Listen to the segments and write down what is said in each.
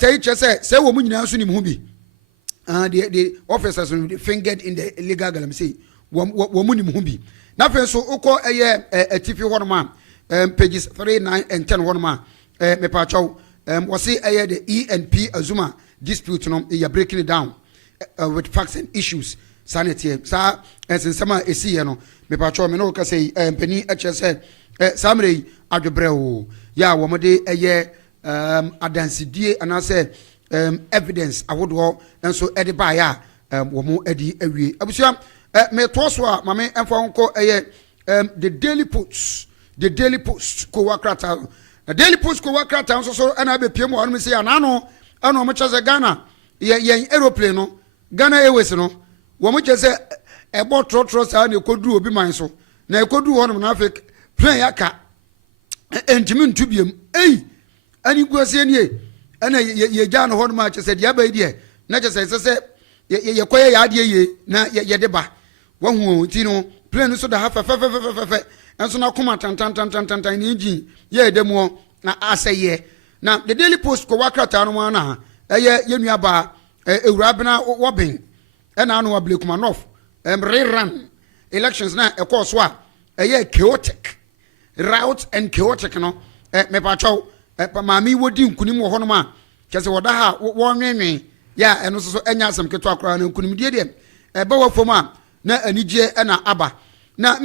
kratai chese say wo mu nyina so nim ho bi the officers fingered in the illegal galamsey wo mu nim ho bi na fe so ukọ atifi honoma pages 3, 9 and 10 honoma me pa chaw was say the ENP Azuma dispute no you breaking it down with facts and issues sanity sa ensema esi no me pa chaw me no ka say pani HSL samre adwobreo ya wo mode adansidie anase evidence awodo enso ede ba ya wo mo edi awie abusia me to so a mame emfa nko the daily post ko wakrata the daily post ko wakrata nso so ana be piem wo no me say anano ana mo chese Ghana ye aeroplane no Ghana Airways no wo mo chese ebo trotro sa na ekodu obi man so na ekodu ho no na Africa plane yaka entimi ntubiem ani guase nie ana ye Ghana ho no ma chese dia ba die na chese se ye koye ya ade ye na ye de ba wo hu ti no plane so da ha fe enso na koma tan ni engine ye de mo na aseye na the daily post ko wakrata no ma na ye nua ba ewurabena wobin na anu ablekuma north rerun elections na e course wa chaotic route and chaotic no me pa chaw mami wodi nkunim wo hono ma kese woda ha wo nwenwen ya eno so enya asem keto akora na nkunim die de ba wa foma na anigye na aba na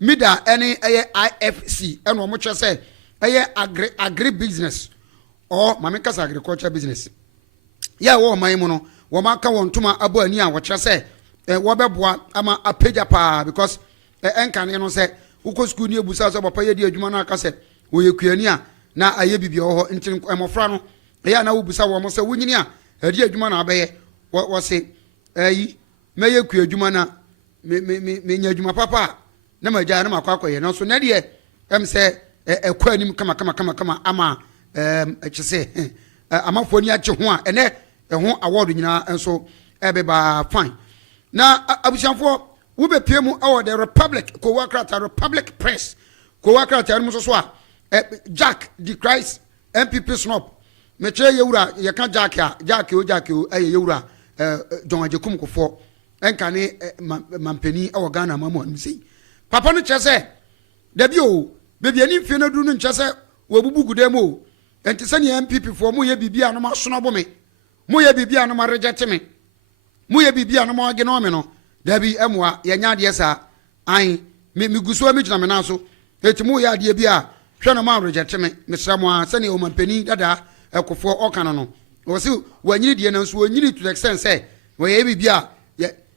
mida any IFC eno mo twese agri business or mami kasa agriculture business ya wo man mu no wo maka won tuma abo ani a wo twese wo beboa ama apeja pa because enkan no se uko school ni ebusa so papa ye di adwuma na aka se wo ye kuani a na aye bibia ho ntin emofra no ya na wo busa wo mo se wonyini a adi adwuma na abaye wo se ayi meye ku adwuma na me nya adwuma papa na magya na makwakoye no so na de se ekwanim kama ama ekise amafo ni ache ho a ene ho award nyina enso ebeba fine na abusianfo wo be piemu award the Republic ko wakrata Republic Press ko wakrata no so a Jack the Christ MPP snop me che yewura ye ka Jack o yewura John Ajekum kofo enka ne mampeni awo Ghana mamu ansi papa no chese da bi o bebi ani fie na du no chese wo bubu gudemo enti se ne MPP fo mo ye bibia no ma sono bo me mo ye bibia no ma reject me mo ye bibia no ma geno me no da bi emwa ye nya de sa an me guso me gyina me na so eti mo ye ade bia hwe no ma reject me mesramo a se ne o mampeni dada ekofo okana no wo se wanyini de na so wanyini to the extent say wo ye bibia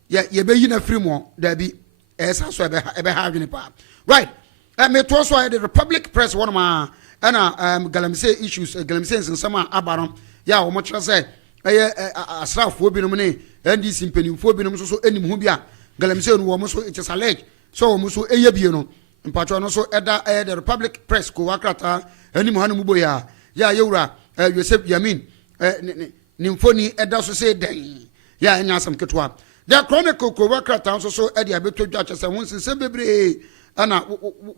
ye be yi na free mo da bi esa so ebe ha adwene pa right me to so the Republic Press one ma ana galamsey issues galamsey nsama abaron ya wo mo kire say asrafo binom ne NDC mpanimfo binom so enim ho bia galamsey no wo mo so it is alleged so wo mo so eyebie no mpacho no so eda the Republic Press ko wakrata enim hanu mubo ya yewura Yosef Yamin nimfoni eda so say den ya enya asam ketwa the Chronicle ko wakrata so ede abeto dwa chese won se bebre ana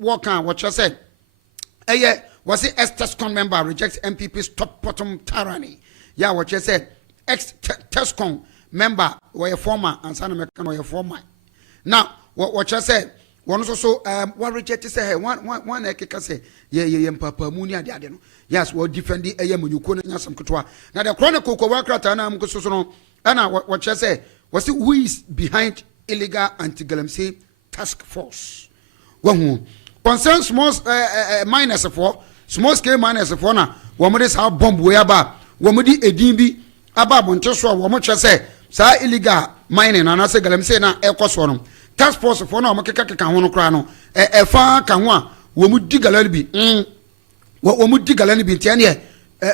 wokan wo chese was the ex-TESCON member rejects MPP's top bottom tyranny. Yeah, what you said, ex-TESCON member were a former and San American were a former. Now, what you said, one also one rejected say one ekeka say yeah papa munia de no. Yes, we defend the AM you couldn't some kutwa. Now the Chronicle ko wakrata na mko so no ana what you say was it who is behind illegal anti-galamsey task force. One concerns most miners for small scale miners for na wo mo this how bomb we aba wo mo di edin bi aba bonche so wo mo che say sa illegal mining na say galamsey na ekoso no task force for na mo keka ho no kra no fa ka ho a wo mo di galani bi wo mo di galani bi tiane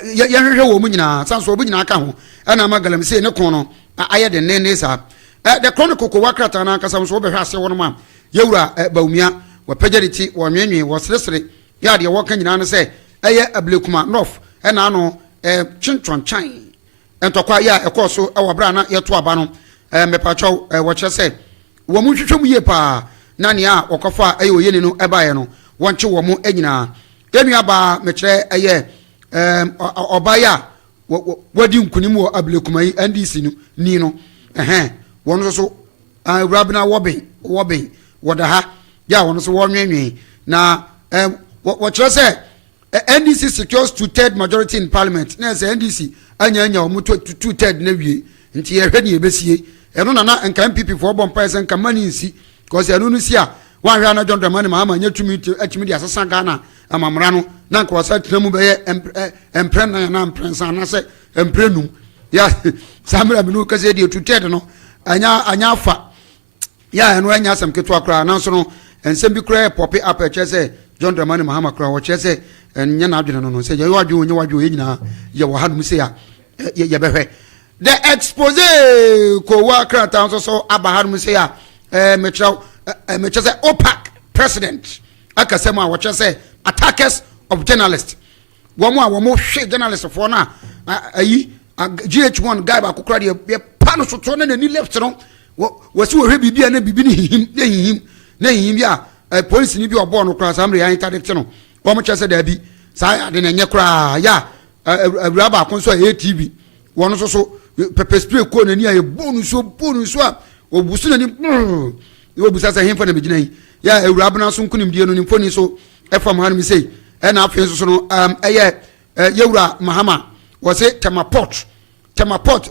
ye hwehwe wo mo nyina sanso wo nyina ka ho na ma galamsey ne kon no aye de ne sa the Chronicle ko wakrata na kasam so be hwase wo no ma yewura baumia wa pagerity wa nwenwe wa sresre ya de wo kan nyina no se ablekuma north na ano chintwanchan entokwa ya ekoso e wabra na yeto aba no mepacho wo che se wo mu hwehwem ye pa na ne a okofa oyeni no ebaye no wonche wo mu anyina enu aba me kire obaya wadi nkunim wo Ablekuma yi NDC no ni no wono so Rabina Wobin wada ha ya wono so wonwenwen na what you say NDC secures 2/3 majority in parliament na say NDC anya omo 2/3 na wie nti ye hwe ne ebesie eno na nka MPP for bomb person nka mani nsi because eno no si a wan hwe na John Dramani Mahama nya atumi dia sesa Ghana amamra no na nka wasa tinamu be empren na emprensa na say emprenum ya samra binu ka say die 2/3 no anya afa ya eno anya asem keto akra na so no ensem bi kra pop up e say John Dramani Mahama kra wo say nya na adwene no say ye wadwo nya wadwo ye nyina ye wo hadum say a ye behwe the expose ko wa krata so abahar mu say a metra say OPAC president akasema wo say attackers of journalists wo mo hwe journalists for na ayi GH1 guy ba kokra de pano so to na ni left no wo si wo hwe bibia na bibi na him bia police ni bi obo no kra samre ya interdict no wo mo say da bi sa de na nye kra ya awuraba akonso ATV wono so pepper spray ko na ni aye bonus a obusu na ni obusa sa hemfa na begina yi ya awuraba na so nkunim die no ni mfoni so efam han mi sei na afen so no yewura Mahama wo say Temaport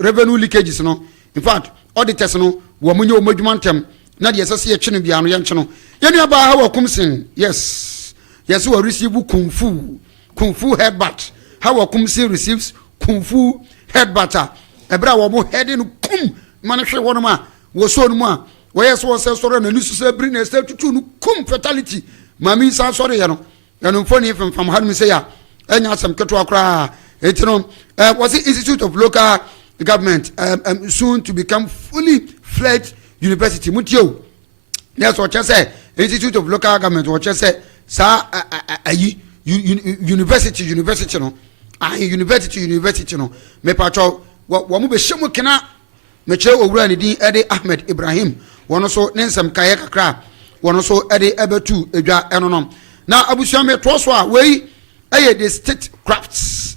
revenue leakages no in fact auditors no wo munye o madwumantem na de yesase ye twene bia no ye nche no ye nua ba ha wa kumsin yes we receive kung fu headbutt how Kumsi receives kung fu headbutt ebra wo mo head no kum man hwe wono ma wo so no ma wo yes wo se soro na nisu se bring na se tutu no kum fatality mami sa soro ye no eno mfoni from had me say ya enya asem keto akra etino was the Institute of Local Government soon to become fully fledged university mutio that's what you say Institute of Local Government what you say sa university no university no me patcho wo mo be hyemu kena me kire owura ne din ede Ahmed Ibrahim wono so nensem kaye kakra wono so ede ebetu edwa eno no na abusua me to so a we the state crafts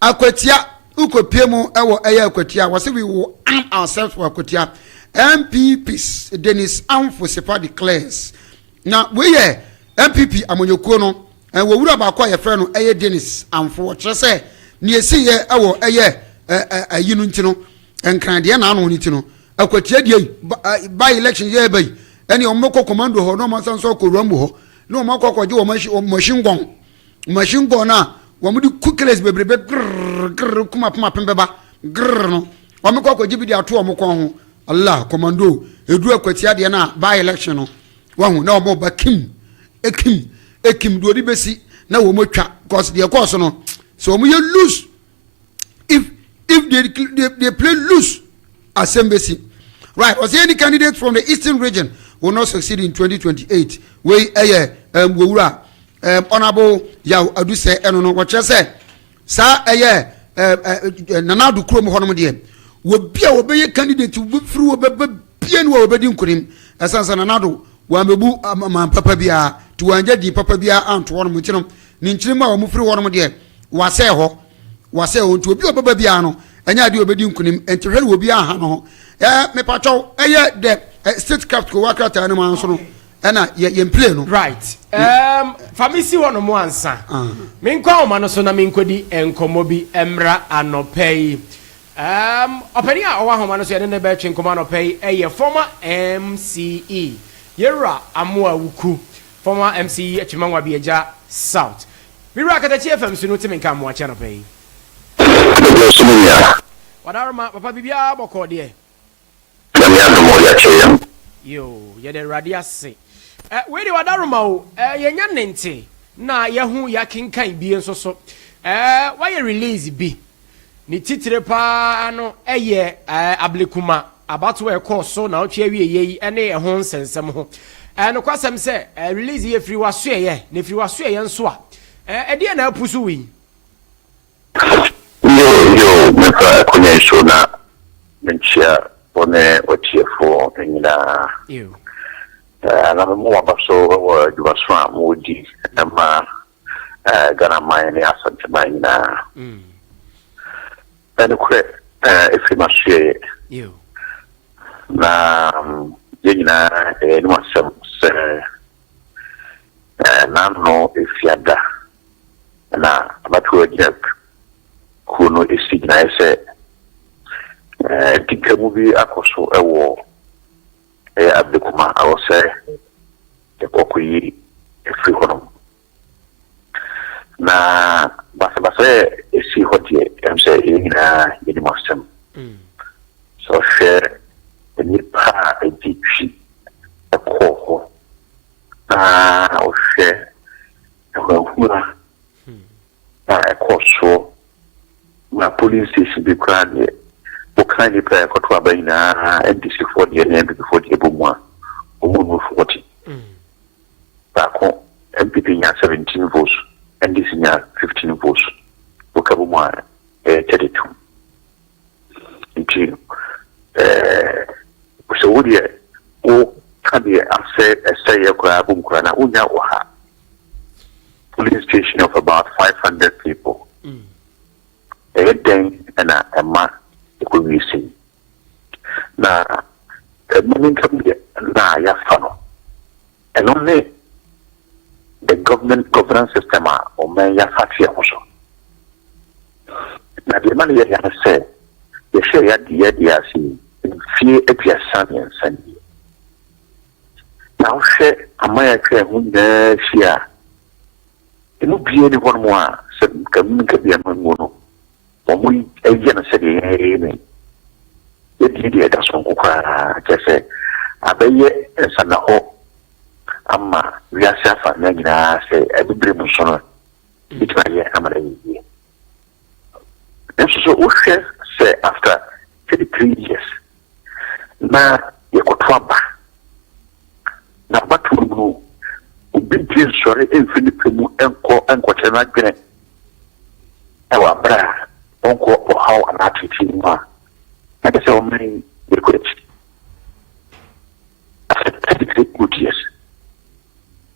akwatia ukopiemu ewo akwatia wase we will arm ourselves for akwatia MPPs Dennis Amfosepa declares na we MPP amonyokuo no wo wura ba kwa ye frɛ no Dennis Amfo kyerɛ sɛ ne esi ye ewo ayinu ntino enkran de na ano ntino akwatia die by election ye bai ene omoko commando ho no masanso ko rambo ho no makokwaje wo machine gun na wo mudi kukeles bebrebe kuma pembeba no wo makokwaje bi de ato wo mko ho Allah commando edu akwatia de na by election no wo hu na wo ba ekim do ri besi na wo motwa because the course no so wo ye lose if they play loose assembly right was there any candidate from the eastern region will not succeed in 2028 we wowura honorable yaw aduse eno no what say sa nanadu krom honom de wo bia wo be candidate wo firi wo be bia no wo be di nkunim esansa nanadu wa mebu man papa bia to wanja di papa bia anto honom ntino ni nkyirima wo mu firi honom de wase ho nti obi obaba bia no anya de obedi nkunim entihwe wo bia ha no me pacho the state craft ko wakrata no man so no na ye play no right famisi wono mo ansa me nkwa o ma no so na me nkodi enkomo bi emra anopei opani a owa homa no so ye ne be twe nkoma anopei former MCE yera amoa wuku former MCE achimanwa bieja south Mira katachi FM so no timi nka mo acha anopei wadarma papa bibia boko de yo ye de radiase we de wadaruma o ye nya nente na ye hu ya kinkan bi enso so why release bi ni titire pa no Ablekuma about we course so na otwe wie ye ene ye ho nsensem ho no kwasem se release ye free waso ye ne free waso ye nso a de na apusu wi yo meta kunya show na menchia one otiefo nyina na mo abaso wa jubaswa modi ama Ghana mine asante mine na and if you must share you na yina no asem se na no efiada na abatu ajak kuno esigna ese dikamu bi akoso ewo abekuma awose ekokuyi efri hono na basa esi hodie emse yina yini masem so share ni pa editwi ekoho na o share ehura na ekoso na police station bi krane o krane pra ekoto abaina NDC 40 and NDC 40 ebomwa omu 40 bako MPP nya 17 votes NDC nya 15 votes okabomwa 32 nti so would you can be say a grab unya oha police station of about 500 people a day and a month could be seen now a moment na ya funnel and only the governance system or man ya fati also now the money ya say the share ya dia see fear appear sunny and sunny. Now, share a my affair who there share. It will be anyone more, said communicate among mono. When we again said, amen. The idiot does not just say, I bet ye and son of hope. Amma, we are suffering, Nagina, say, every dream of son. It's my year, I'm a year. And so, share say after 33 years. Na yakotwaba na batu no obidin sore enfinipe mu enko chena gene ewa bra onko o how anatiti ma na se o many request after 33 good years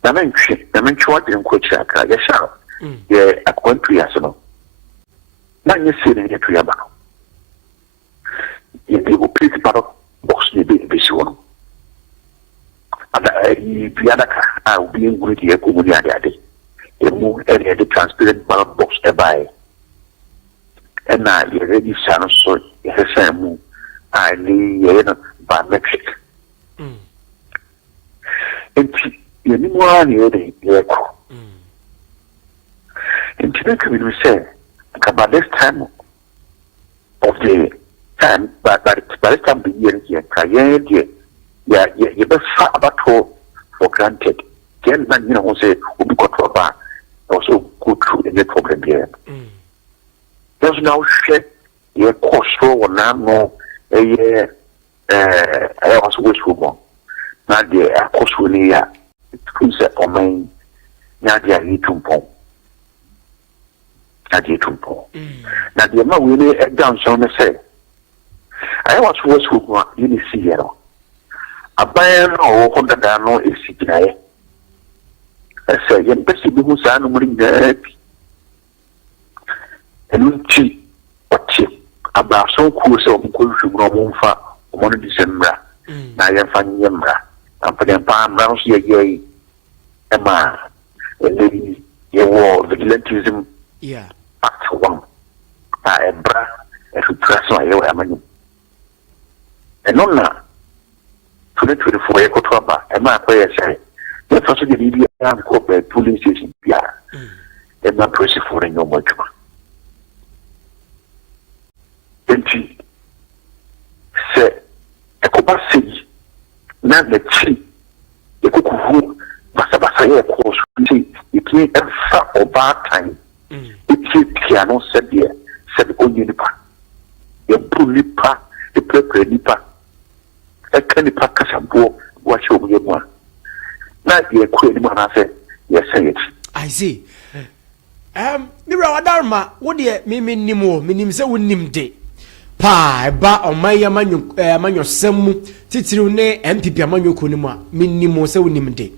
na men chwa den ko chaka ya sha ye akwantu ya so na nyese ne yetu ya ba ye bi o principal box ni be si wono ada biadaka obi nguru di ekomuni ade emu ere the transparent ballot box ebai na ye register no so ye mu ni ye no biometric enti ye ni mo ani ye ko enti na kemi say about this time of the time but by the time the year yeah but about for granted then man you know say we got to about also go through the problem here there's now shit yeah cost for now no I was wish for more now the cost will yeah it say for me now they are eating now the man will down so me say I was worse who you see here. A buyer or Honda Dano is sitting there. I say, you best be who's animating the and cheap or cheap about so cool so cool to grow for 1 December. Now you're finding Yamra and for them palm rounds ye Emma and then you wore vigilantism. Yeah. Back to one. I bra if you press my money. And on now, 2024 year Kotoba, and my prayer say, let's also get the corporate police station, yeah, and not press for no much. And she said, a copa city, not the cheap, the cuckoo, Basabasaya course, it can't ever or bad time. It piano said, yeah, said only the pa, the bully pa, the pepper nipa. I can't pack a shampoo, watch over your one. Not be a queen when I say, yes, say it. I see. Mira Dharma, what dear Mimi Nimo, Minim se unim de. Pa, ba on my manyo semu, Titrune, MPP Amanyo Kunima, Minimo se unim de.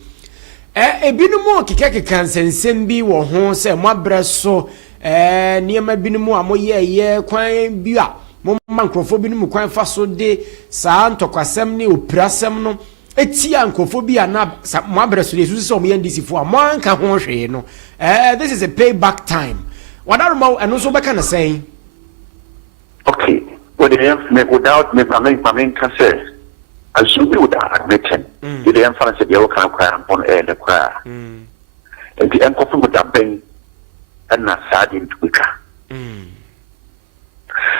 Ebinumu kika nsensem bi wo ho se mo abreso niema binumu amoye kwan bi a mo mankrofo binumu kwan fa so de saa ntokwasem ne opirasem no etia nkrofo bi ana mo abreso de so mo yandisi fo a mo anka ho hwe no this is a payback time wadaruma eno so beka na sen. Okay, without me can say as you would admitting the inference of your camp on air the choir and the uncle with that bang and not sad into the car.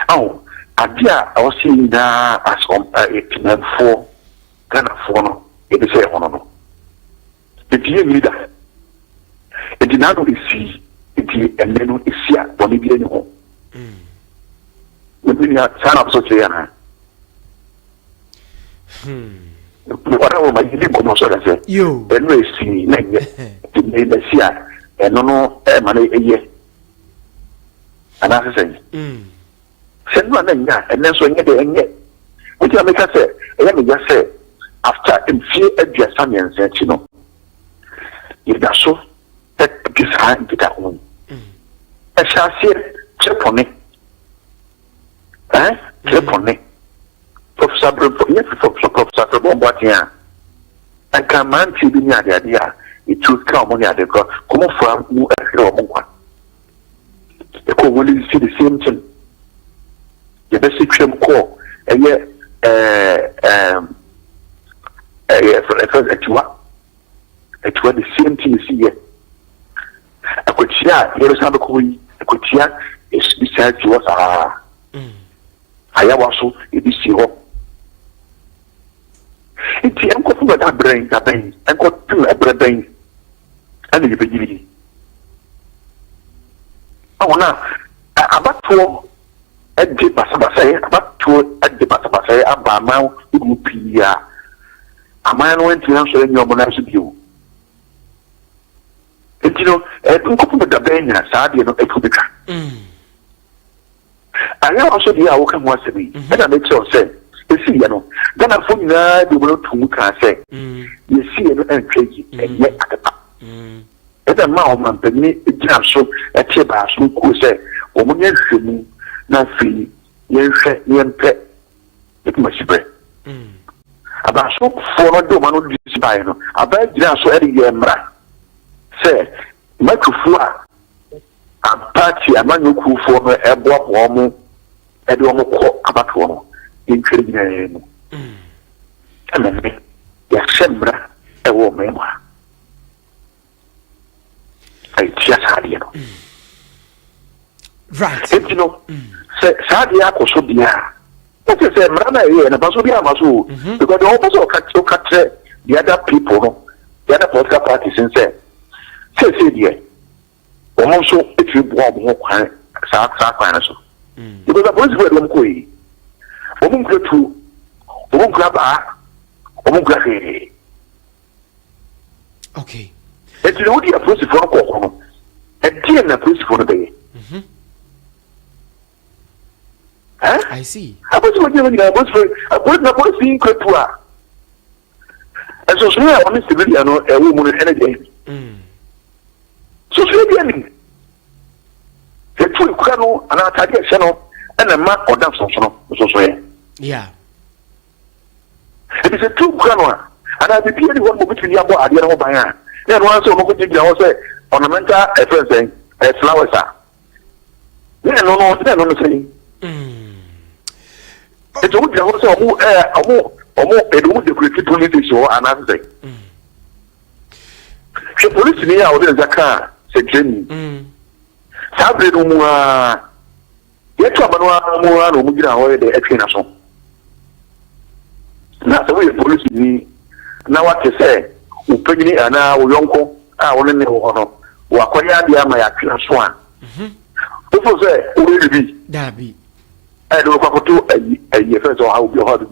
Oh, I was seeing that as on 1894 kind of phone. It is a honor. The dear leader, it did not only see it and then is here, Bolivia home. We are sign up so clear. Whatever my little no so say you and we see the sia and no money a year. And I say, send one and then so get yet. What you make us say, let me just say, after in fear adjustment and said, you know, if that's so, that this hand to that one. I shall see check on it. Check on it. Professor Bombatia. I can't man to be near the idea. It should come on the other. Come from who are the call will see the same thing. The basic call a year at what the same thing you see here. I could share here is not a coin. I could share is besides you was I also it is your. It's the uncle from that brain, and got two a brain, and you begin. Oh, now, about two at the Basabasay, about two at the Basabasay, about now, it would be a man went to answer in your monarch view. And you know, I don't come with the brain as I did not a I also the outcome was to be, and I make sure say. You see, you know, then I found that the world to can say, you see, and crazy, and yet at the back. At the moment, the me, it so a table, so could say, woman, yes, you not free, yes, pet, it must be. About so for a woman of this by no, I bet you so any yamra. Say, microphone, a party, a man who could form a block woman, and one more about one. In trading and then Yasembra a woman. I just had you know. Right. And you know, Sadia Kosobia. What is a Rana and a Basobia Masu? Because the opposite cut the other people, the other political parties and say, dear, also if you want more financial. Because the boys were don't go. Okay. And you know the approach for a call, and the approach for the day. I see. I was wondering, I was not seeing Cretua. And so, I want to be a woman and a day. So, the two colonel and I target channel. And a mark or dance so say. Yeah. It is a true grammar, and I be the one between your boy and your buyer. Then once you look at the say ornamental a first thing, a flowers are. Then no, saying. It's all the also more the cricket police or another thing. The police near out in the car, said Jenny. Sabre yet more the explanation. That's the way the police me. Now what to say? We pay and now we uncle. I want to know. We acquire the my action swan. People say, who will be? Dabby. I don't know to a year first or how you have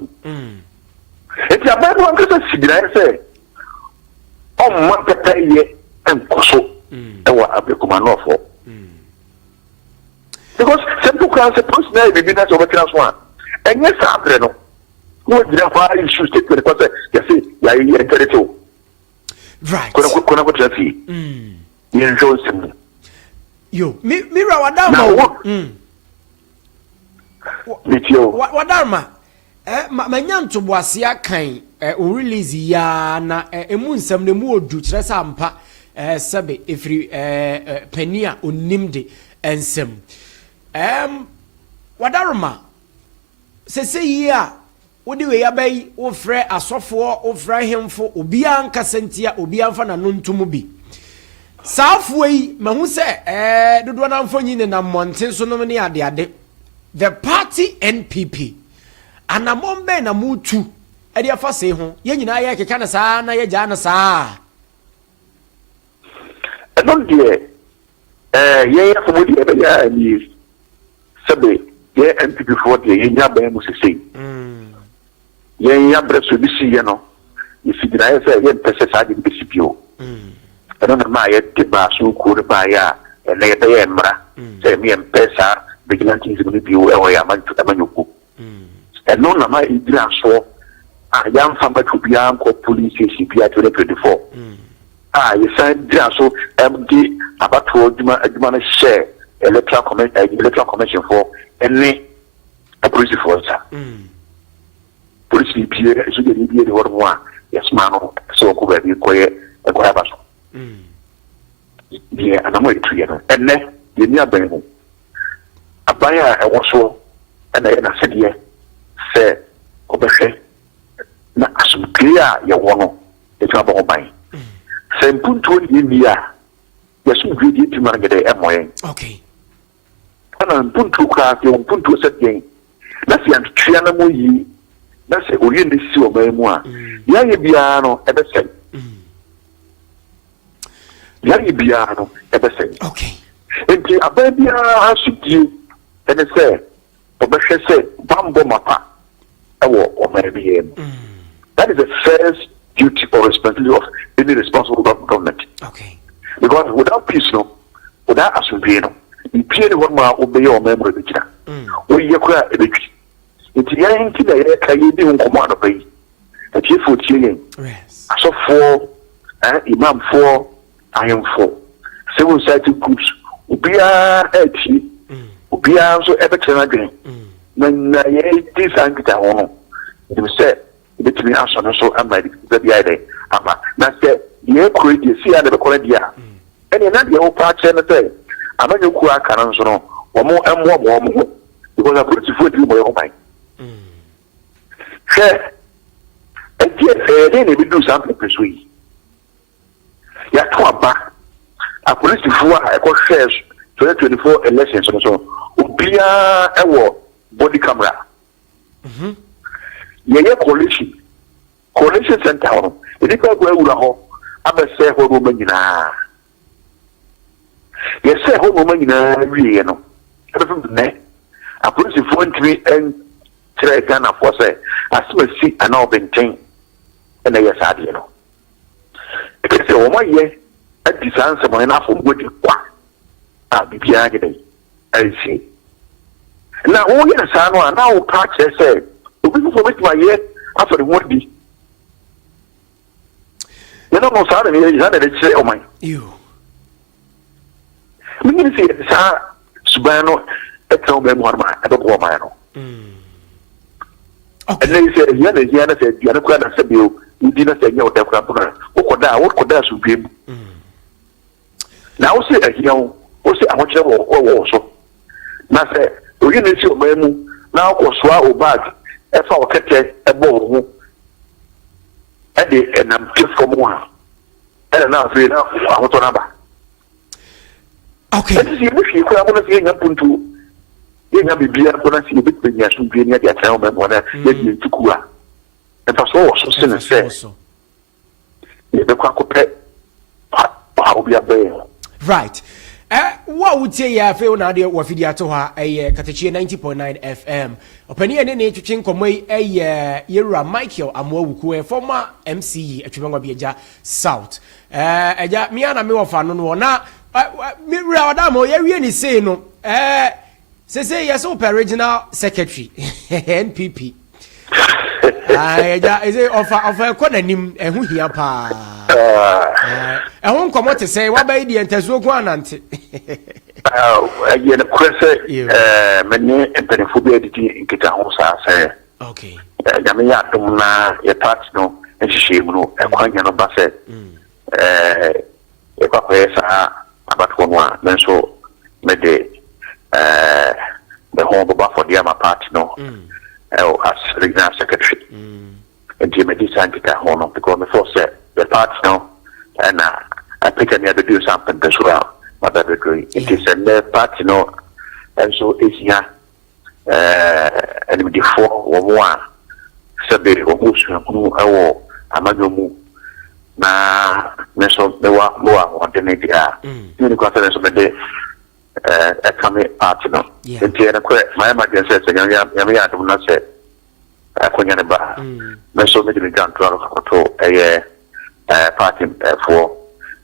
it's a bad one because I say, oh, what the pay and Koso, and what I become an awful. Because some people are supposed to be business over class one. And yes, I'm no. Who would have issues take with the person? You see, you are right kona ko trafi yen jo sim yo mira wadama wadarma manya ntoboase akan o release ya na emu nsam ne mu odu kire sampa sebe efri pania onimde ensem wadarma sese yi a wodi we yabai wo frɛ asofo wo frɛ hemfo obi anka sentia obi anfa na nontum bi saafo yi mahu sɛ dodo na mfo nyi ne na monten so no ne ade the party NPP anamombe na mutu ade afa sei ho ye nyina ye keka na saa na ye gya na saa non die ye ya fo di ebe ya ni sebe ye NPP for die ye nya ba mu sesei ye ya breso bi si ye no ye figura ye se ye pese sa di bi si bio no na ye te ba so ko re ba ya na ye be ye mra se mi pesa vigilantes ni bio e wo ya manyoku no na ma idira so yam famba to bia ko police CPI 2024 ye san dira so MD abato aduma na share electoral commission for any police force police bia so de bia de hormo yes mano so ko ba bi ko ye e ko abaso ye anamo etuye no enne ye ni aban mu abaya e wo so na ye na sede se obehwe na asumkria ye wono e twa bo ban se mpuntu ni mia ye so gidi ti margede e moyen okay ana mpuntu ka ke mpuntu se den na se antria na mo yi na se oye ni si oban mu a ya ye bia no e be se ya ye bia no e be se okay enti ababia asudi ene se obehwe se bambo mapa that is the first duty or responsibility of any responsible government. Okay. Because without peace, no, without assumption, you pay the one more obey your memory. We are quite a bit. It's the young kid that can do command of pay. That you for chilling. Yes. So for Imam 4, I am 4. Civil society groups. We are actually. We are also ever again. When this anchor on you say it me aso no so am like the idea ama na say ye create the see and the correct dia and na dey o pa che no say amanyo ku aka no so no omo emmo because I put food in my mind say they need to do something pursue ya to aba a police for I go share 2024 elections so obia ewo body camera ye coalition center ho edi ka go ewura ho abese ho no manyina ye se ho no manyina wiye no efem ne a police for ntwi en tire Ghana for say asima si ana obenten na ye sade no e se o maye adi sanse mo na afo godi kwa bibia gede ai si na o ye sa no na o pa che say obi fo beti ma ye afere wodi you know no sa de ya de che o man you mi ni se sa subano e tro be mo arma e do ko ma no okay and they say ya na se ya na kwa na se bi o ndi na se nya o da kwa na wo koda su bi na o se ahia o se ahokyere wo so na se o ye na si o ma mu na o so a o bag efa okete ebo ho ade enam tefom ha ene na afi na ahoto na ba okay enti si bi ko abona si nya puntu ye nya bibia ko na si bi nya so bi nya dia tan o me bona ye di tukua e fa so se se ye be kwa ko pe pa obi abe right what would say ya fe na de wa fidi ato ha katachie 90.9 FM opani ene ne twetwe nkomoi yewura Michael Amwawuku former MCE atwebenwa bieja South eja mia na me wofa no no na me wura wadamo yewie ni sei no say yes original secretary NPP eja is it offer konanim ehu hia pa ɛho nkɔmɔ te sɛ wabɛyi deɛ ntɛsuo ko anante ɛyɛ no korɛ sɛ mene mpanimfo bi adidi nkita ho saa sɛ nyame yɛ adom na yɛ party no nhyehyɛ mu no ɛkwanya no ba sɛ yɛkɔkɔyɛ saa abatoɔ no a me nso mede me ho bɔbɔ afɔdeɛ ama party no as regional secretary nti mede saa nkita ho no because mefo sɛ the party no ɛna apɛgya ne abɛdu saa mpɛmpɛ so a mabɛbɛdoi nti sɛ nnɛ party no nso ɛsia animdifoɔ wɔ mo a sɛbe ɔmo suahunu ɛwɔ amanwɔ mu na me nso mewɔ ahoɔdene deɛ a ne kwa sɛ nso mede ɛka me party no nti ɛno korɛ mayɛ madwen sɛ nyame yɛ adom no sɛ akɔnya ne ba me nso mede me dwantoa no kakɔto ɛyɛ party foɔ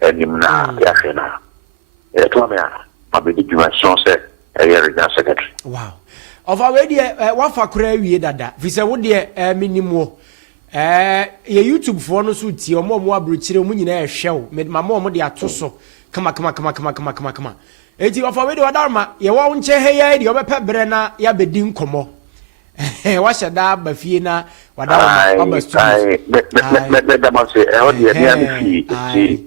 anim na yɛahwɛ no ɛtoa me a mabɛdi dwumason sɛ ɛyɛ regional secretary. Wow. Ɔfa wei deɛ wafa koraa awie dada firi sɛ wo deɛ menim wɔ yɛ YouTube foɔ no so tie ɔmo aburokyire mu nyinaa ɛhwɛ wo mama ɔmo de ato so kama eti ɔfa wei deɛ wadarma yɛwɔ wo nkyɛ ha yɛ deɛ ɔbɛpɛ berɛ na yɛabɛdi nkɔmmɔ wahyɛ da ba fie na wadarma ɔba studio mɛdama sɛ ɛhɔ deɛ nea me fie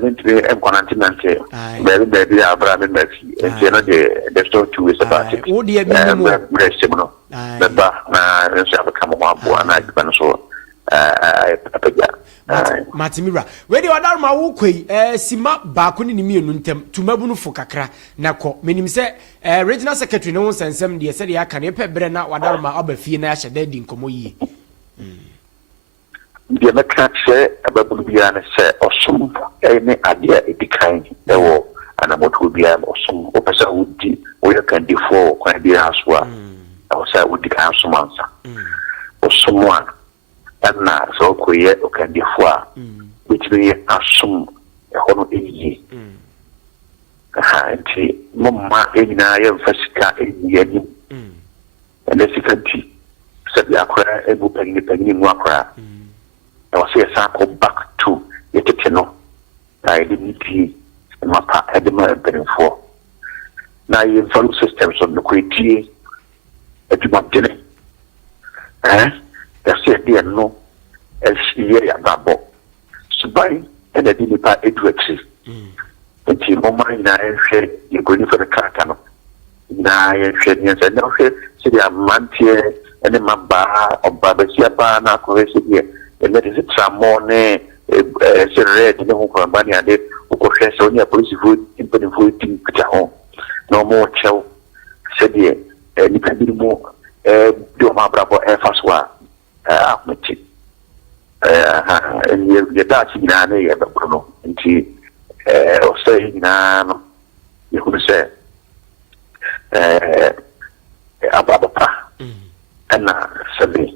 mentumi nkwanantenante baabi a abra me mafi nti no de there's no two ways about it wo deɛ mmerɛhyɛ mu no bɛba na nso abɛka mo ho aboa na adwuma no so apagya matimira we de wadarma wo koi sima baako ne nimienu ntem tumabu no fo kakra na kɔ menim sɛ regional secretary ne ho sensem de sɛ de aka ne pɛ brɛ na wadarma aba fie na yɛhyɛ da di nkɔmɔ yie deɛ mɛka sɛ ababunu biara ne sɛ ɔsom ne adeɛ ɛdi kan ɛwɔ anammɔtoɔ biara ma ɔsom wopɛ sɛ wodi woyɛ kandifoɔ kwan biara so a ɛwɔ sɛ wodi kan som ansa ɔsom a ɛna sɛ wokɔyɛ ɔkandifoɔ a wobɛtumi yɛ asom ɛhɔ no ɛyie nti momma nyinaa yɛmfa sika ɛnyi anim ɛnɛ sika nti sɛbi akora ɛbu panyini mu akora I was here, go back to the Titano. I didn't see my part at the moment for. Now, you follow systems on the quality at the mountain. That's it, dear, no, as year about. So, by and I didn't buy Edward's. Until moment, I said, you're going for the car canal. Now, I said, yes, I know, so they are Mantier and then my bar or Babasia bar, now, here. And that is it, some morning, red, and then money and it, okay, so near police food, inputting food in home. No more chow, said ye, and you can be more, do my bravo F1, and you're dancing in an area, Bruno, and she, or saying, you could say, Ababa, and Sunday.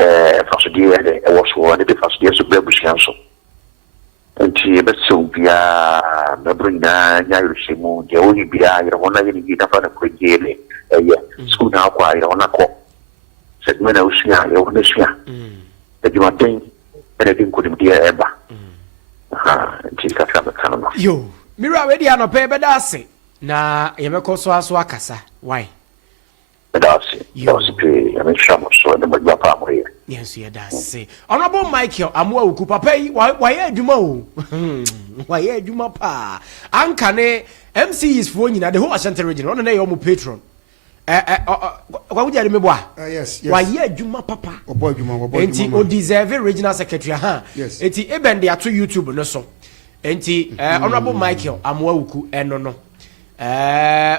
Fasodie was one of the first years of Babu Council. And she but so via Nabrina, Yarishimu, the only Bia, one of the Gita quick yearly, school now quiet on a call. Said Menossia, Yonasia, that you are saying anything couldn't be ever. And she's got a camera. Yo, Mira, ready on a paper, that's it. Na, Yamako Swakasa. Why? That's it. I mean, some so the family. Yes, yeah, that's it. Honorable Michael, I'm well, Papa. Why, do mo? Why, do my pa? Ankane, MC is for you, the whole Ashanti region, on a name patron. What would you remember? Yes, why, do my papa? Oh, boy, you and he deserve regional secretary, huh? Yes, it's even there to YouTube, no so. And Honorable Michael, I'm well, and no.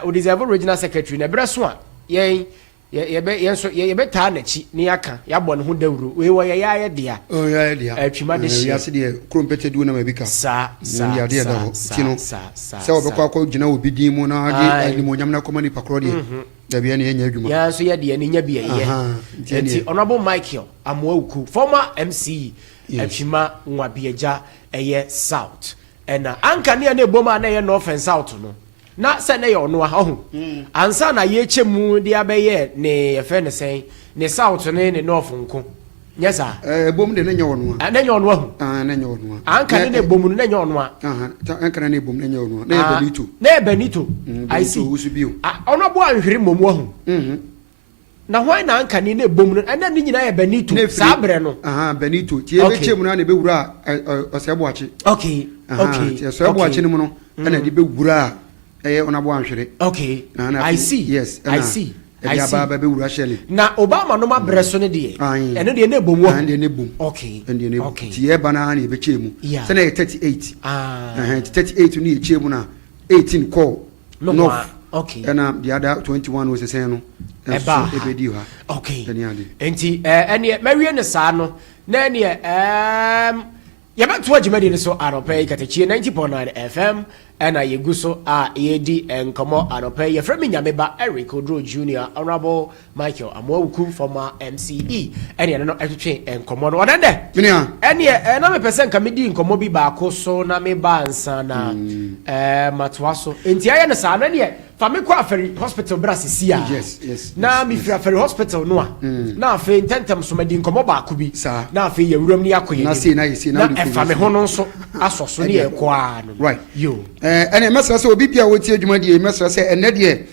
Who deserve regional secretary, the breast one. Yay, ye better nachi, Niaka, Yabon, who the we were ya dear. Oh, yeah, dear. Chimadish, Crumpet do not become. Sa, so the Coco, you know, be demona, and the Mojamna Comedy Pacrodi. There be any yes, so yeah, the Ninya Honorable Michael, I'm Woku, former MC, and Chima Mwabiaja, a year south. And Anka near the Boma, north and south, no. Na sɛ ne yɛ ɔno ho ansa na yɛkyɛ mu de abɛyɛ ne yɛfɛ ne sɛn ne south ne north nko yes sir bom de nenya wono a nenya wono ahu nenya wono anka ne bom no nenya wono anka ne bom nenya wono na benito I see usubio ono bo anhwere momu ahu na hwan na anka ne bom no ena ne nyina ye benito sabre no benito tie be chemu na ne be wura oseboache okay oseboache ne mu no ena de be wura ona bo anhwere okay I see yes I see Aba be wura shele na Obama no ma breso ne de eno de ne bom wo de ne bom okay ende ne tie ba na e be chemu se na 38 38 ni e chemu na 18 call no okay and the other 21 was the same no eba ebedi ha okay enti ene mawie ne saa no na ene yɛbɛto adwumadi no so anɔpɛ yi katakyi 90.9 FM ɛna yɛgu so a yɛdi nkɔmmɔ anɔpɛ yi yɛfrɛ me nyame ba Eric Oduro Jr. Honorable Michael Amoawuku former MCE ɛne ɛno no ɛtwetwe nkɔmmɔ no ɔdɛn dɛ ɛneɛ na mepɛ sɛ nka medi nkɔmmɔ bi baako so na meba nsa na matoa so enti ayɛ no saa no neɛ fa me kɔ Afɛri hospital bra sisi a na mefiri Afɛri hospital no a na afei ntɛntɛm so madi nkɔmmɔ baako bi na afei yɛwuram ne akɔyɛ na ɛfa me ho no nso asɔ so ne yɛkɔa no right yo ɛne mɛsrɛ sɛ obi bia wɔtie adwuma deɛ mɛsrɛ sɛ ɛnɛ deɛ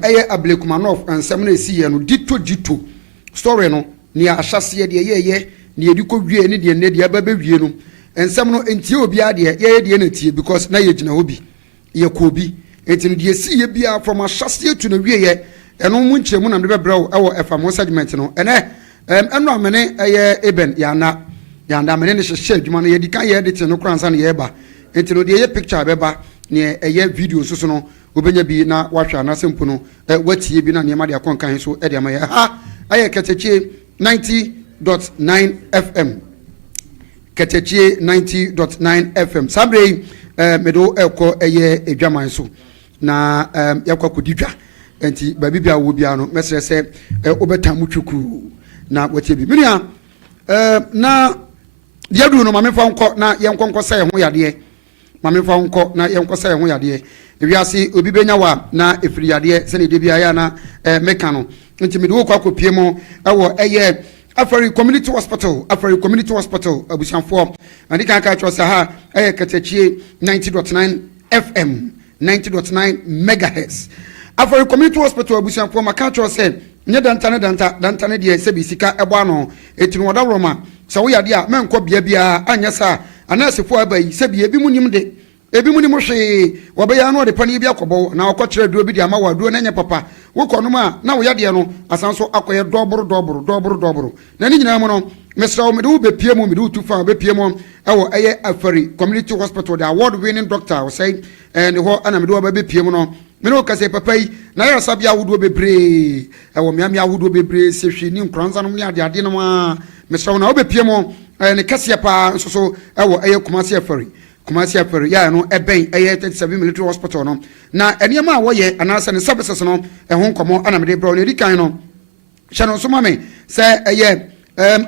ɛyɛ Ablekumanov nsɛm no ɛsi yɛ no dito story no ne ahyɛseɛ deɛ yɛyɛ ne yɛde kɔ wie ne deɛ nnɛ deɛ ɛbɛbɛ wie no nsɛm no ntie obiara deɛ yɛyɛ deɛ na tie because na yɛgyina hɔ bi yɛkɔ bi enti no deɛ si yɛ bia from ahyɛseɛ to no wieyɛ ɛno mu nkyerɛmu nam de bɛbrɛ wo ɛwɔ ɛfam segment no ɛnɛ ɛno amene ɛyɛ Eben yanda amene ne hyehyɛ adwuma no yɛdi kan yɛde te no koransa no yɛba enti no deɛ yɛ picture bɛba ne ɛyɛ video nso so no wobɛnya bi na wahwɛ anasɛmpo no watie bi na nneɛma de akɔnkan so ɛde ama yɛ ha ayɛ kɛtɛkyie 90.9 FM kɛtɛkyie 90.9 FM sabre yi medo ɛkɔ ɛyɛ adwaman so na yɛkɔ akɔdi dwa enti baabi bia wo bia no mɛsrɛ sɛ wobɛta mu twuku na watie bi menua na deɛ duru no mamefa nkɔ na yɛnkɔ sɛ yɛ ho yadeɛ mamefa nkɔ na yɛnkɔ sɛ yɛ ho yadeɛ ewiase obi benya wa na efiri yadeɛ sɛ ne de bia ya na meka no nti mede wo kɔ akɔpie mu ɛwɔ ɛyɛ Afɛri community hospital abusianfoɔ andi kan ka kyerɛ sɛ ha ɛyɛ kɛtɛkyie 90.9 FM 90.9 megahertz Afɛri community hospital abusianfoɔ maka kyerɛ sɛ nye dantane deɛ sɛ bi sika ɛbɔ ano etinu wɔda roma sɛ wo yade a menkɔ bia bia anya sa anasefo aba yi sɛ bi ebi mu nim de ebi mu nim hwee wɔbɛya no de pani bi akɔbɔ na wɔkɔ kyerɛ duo bi de ama wa duo na nyɛ papa wokɔ no ma na wo yade no asan so akɔyɛ dɔboro na ne nyinaa mu no mesra wo mede wo bepie mu mede wo tu fa bepie mu ɛwɔ ɛyɛ Afɛri community hospital the award winning doctor wo sɛ ne hɔ ana mede wo bepie mu no mene wo kase papa yi na yɛ sabia ahodoɔ bebree ɛwɔ meame ahodoɔ bebree sɛ hwɛ ni nkransa no ne ade no a mesra wo na wo bepie mu ne kɛseɛ paa nso so ɛwɔ ɛyɛ Kumasi Afɛri ya no ɛbɛn ɛyɛ 37 military hospital no na nneɛma a wɔyɛ anaasɛ ne services no ɛho nkɔmɔ ana mede brɛ no edi kan no hyɛ no nso ma me sɛ ɛyɛ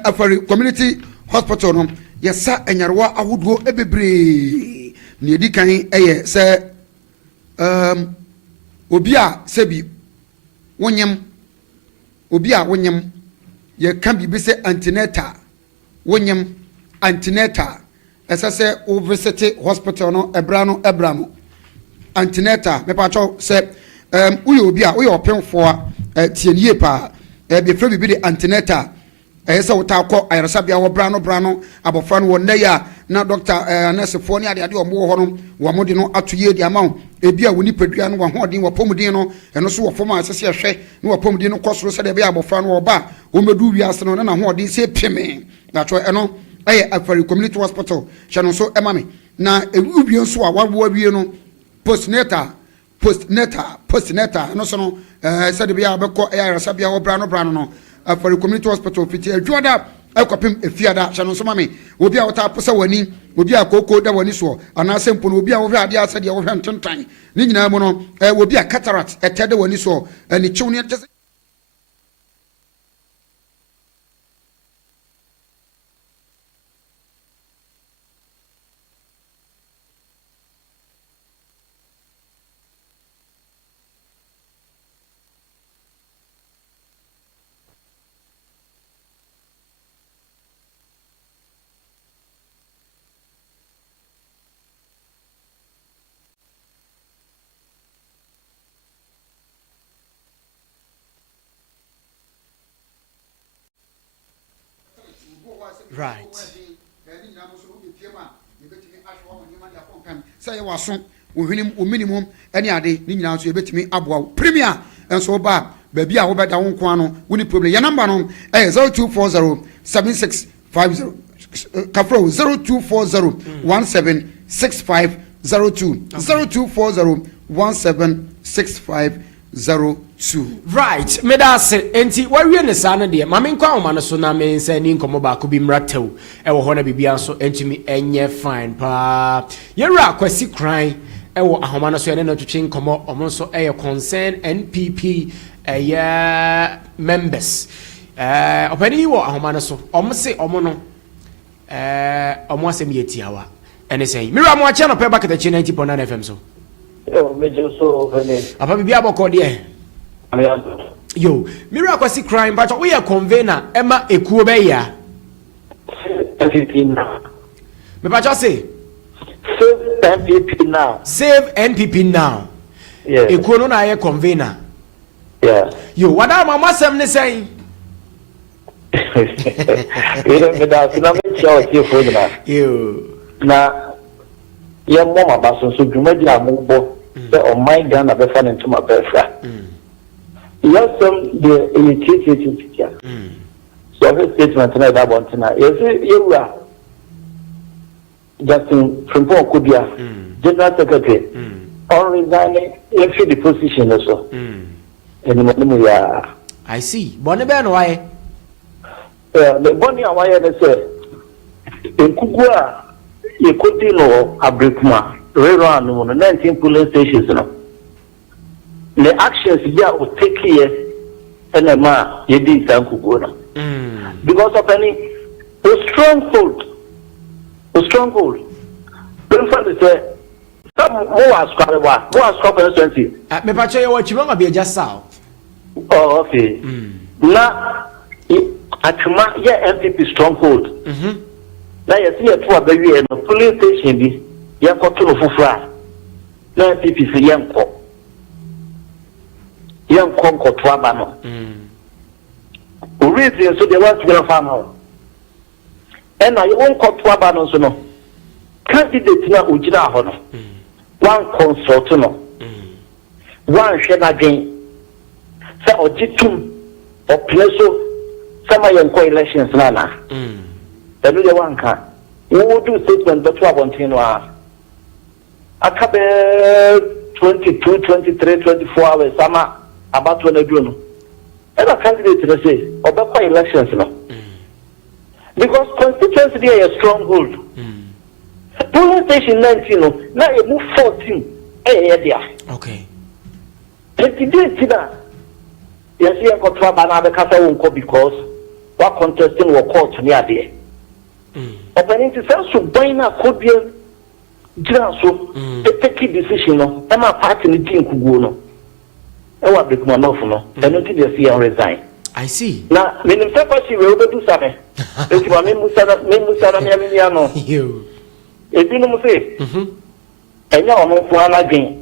Afɛri community hospital no yɛsa anyarewa ahodoɔ bebree ne edi kan ɛyɛ sɛ obi a sɛ bi wonyem yɛka biribi sɛ antenatal wonyem antenatal ɛsɛ sɛ wo visit hospital no ɛbra no antenatal mepatwɔ sɛ woyɛ obi a woyɛ ɔpemfoɔ a tie nie paa bɛfrɛ biribi de antenatal ɛyɛ sɛ wotaa kɔ ayaresabea wɔ bra no abɔfra no wɔ nnɛ yi a na doctor nursefoɔ ne adeade ɔmo wɔ hɔ no wɔn de no ato yie de ama wo ebi a wo nipadua no wɔhoɔden wɔpɔmuden no ɛno so wɔ fam a ɛsɛ sɛ ɛhwɛ ne wɔpɔmuden no kɔ soro sɛdeɛ ɛbɛyɛ abɔfra no wɔba a wɔmmɛdu wiase no na n'ahoɔden sɛ peme natwɛ ɛno ɛyɛ Afɛri community hospital hyɛ no nso ɛma me na ewie nso a wawo awie no postnatal ɛno so no sɛdeɛ bɛyɛ abɛkɔ ɛyɛ ayaresabea wɔ bra no Afɛri community hospital fiti adwoada ɛkɔpem efiada hyɛ no nso ma me obi a wɔta apɔ sɛ w'ani obi a kooko da w'ani soɔ anaasɛ mpo no obi a wɔhwɛ adeɛ asɛ deɛ wɔhwɛ ntentan ne nyinaa mu no obi a cataract ɛtɛ da w'ani soɔ ɛne kyew ne ɛtɛ sɛ Right. Say you was minimum any ade ni nyina so yebetimi aboa premier enso ba baby a wo beda wo nko ano wo ni problem ya number no 02407650 kafro 0240176502 0240176502. Right, me da se enti wawie ne sa no de ma me nkwa homa no so na me nsa ni nkomo ba ko bi mratew e wo ho na bibia so entimi enye fine pa yewura kwasi kran e wo ahoma no so ene no twetwe nkomo omo so e concern NPP members opani wo ahoma no so omo se omo no omo asem yetiawa ene sei mira mo acha no pe ba kete 90.9 FM so so apa bibia boko de yo mira kwasi crime but we are convener ema ekuo be ya NPP now. me pa say Save NPP now. Save NPP now. Yeah. Ekuo no na ye convener. Yeah. Yo wada mama sem ne say You don't get that. Na me show you for na. yo Na ye mo ma ba so dwuma di ambo se o my Ghana be fa ne ntoma be fra. Yes, the teacher. So every statement tonight that one tonight. Yes, you are Justin Frimpong Kubia, General Secretary, on resigning into the position also. I see. Bonne ben why? The Bonnie Awaya say in Kugua, you could know a breakma, rerun on 19 police stations. The actions here will take years and a man, you did some Kuguna. Because of any stronghold. Don't find say some more ascribe me pa che what you want be just south. Oh, okay. Now, atuma yeah MPP stronghold. Now you see a two baby and police station be ya ko to fufura. Now MPP say yanko ko to aba no. Reason so they want to go farm out. And I won't cut to aba so no. Candidate na ujira ho no. One consult no. One hwe na dwen. Say ojitum o pleso sama yanko elections na na. Enu de one kan. Wo do statement but to abontin no a. Akabe 22, 23, 24 hours sama about when I do no. And a candidate to say, about elections no. Because constituency is a stronghold. Polling station 19 no, now you move 14. Okay. And today, you see, I got to another casa won't because what contesting will court near there. Opening to sell so buying a could be a take decision no, and my party in the team could go no. I want to become off no, and not to see and resign. I see. Now, when in fact, she will do something. It's my Musara, Miano. You. If you know, say, and now I'm for again.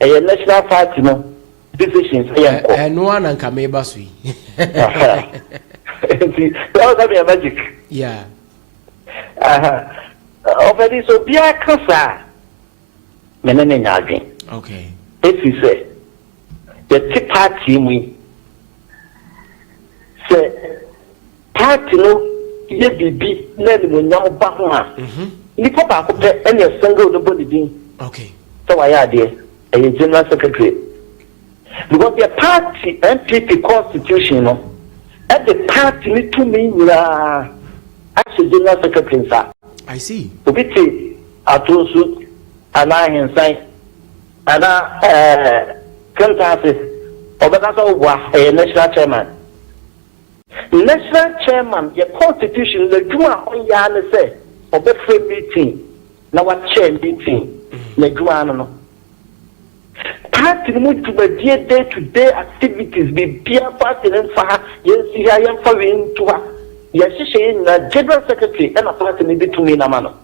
A national party, no decisions. And no one can make basui. See, that was a magic. Yeah. Already, so be a casa. Menene again. Okay. If you say, the tea party, we say, party no, ye be name when you back one. Nipa back up any single the body being. Okay. So I had there a general secretary. Because the party NPP constitution, at the party need to mean actually general secretary, sir. I see. Ubiti atosu ana hinsan ana kantase obekasa obwa national chairman. National chairman, your constitution, the Juma on Yana say, or the free meeting, now what chair meeting, the Juma no. Party move to the day to day activities, be beer party and far, yes, I am following to her. Yes, she is the general secretary and a party maybe to me, Namano.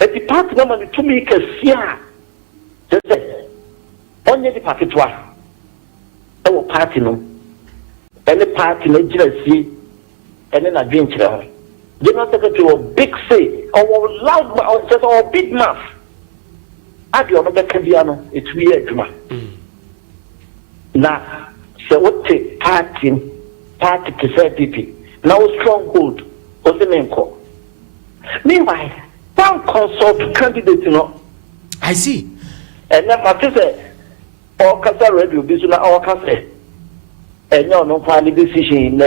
At the party number to me, because yeah, just say, only the party to her. Our party no. Any party na jealousy and then I drink them. General Secretary will big say or loud or big mouth. Add your number Cabiano, it's weird. Now, so what take party to say PP. Now stronghold was the main call. Meanwhile, one consult candidate, I see. And then my sister, all Casa Radio, this is not all Casa. And no party decision,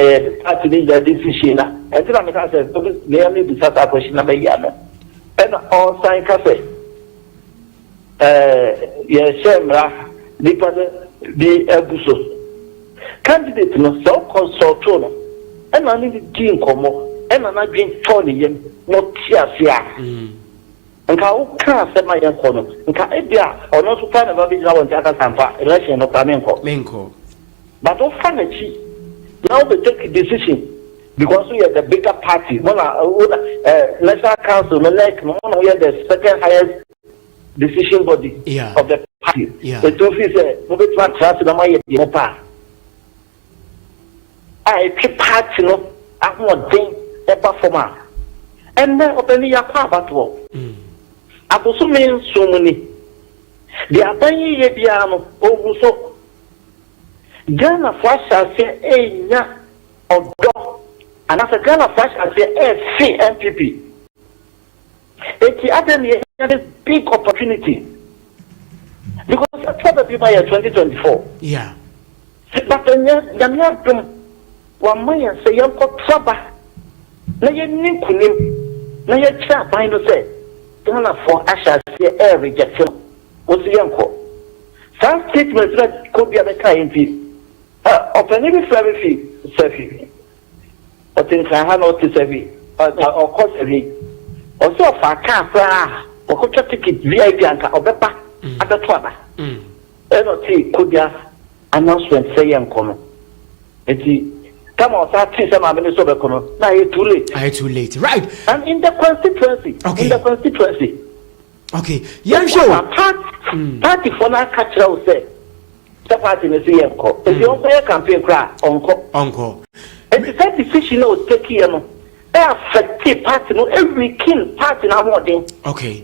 party decision. And then I said, they only be such a question of a yana. And all sign Casa. Yes, Shamra, the Abuso. Candidate, no so consult, and I need to drink more, and I'm not drink Tony, not tears. Nka uka sema yanko no nka ebia ono so fa na ba bi na won aka sampa election no pa menko but o fa na chi now they take a decision because we are the bigger party national council no like no we are the second highest decision body of the party the two say we be try trust na my dey pa I keep party no ahodin e performa and then open ya pa batwo Abuso mean so many. The Abani Yebiano, Obuso Ghana Flash, I say, nya or dog, and after Ghana Flash, I say, MPP. It's a big opportunity because that's what the people are 2024. Yeah, but then you one man say, you've got trouble. Now you need to name, now you're trapped, I know say. Ghana for Asha say rejection. What's the uncle? Some statements that could be a MP. Open every fee, Sefi. But in Sahano to Sefi, or course every. Also, for a car, or coach ticket VIP or Bepa at the Twaba. NOT could be an announcement say uncle. Come on, start to some Minnesota. Now it's too late. It's too late, right? And in the constituency, Okay, yeah, sure. Party for now catch out say. The party is the uncle. If you don't pay a campaign cry, uncle. And the same decision will take care of. They affect party no every king party now more than. Okay.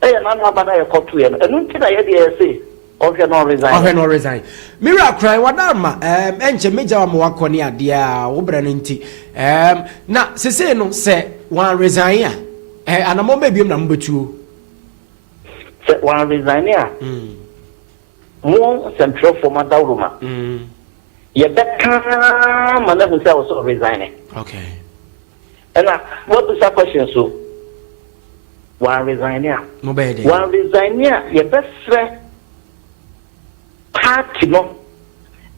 They are not about a country and until I hear say. Okay, no resign. Mira cry wadama enche meja wa mwakoni adia obranenti na sese no se wan resign ya anamo bebi na mbetu se wan resign ya mo central former Dauruma ye beka mana hu se was resign. Okay, and what is that question so wan resign ya mo be dey wan resign ya ye best party no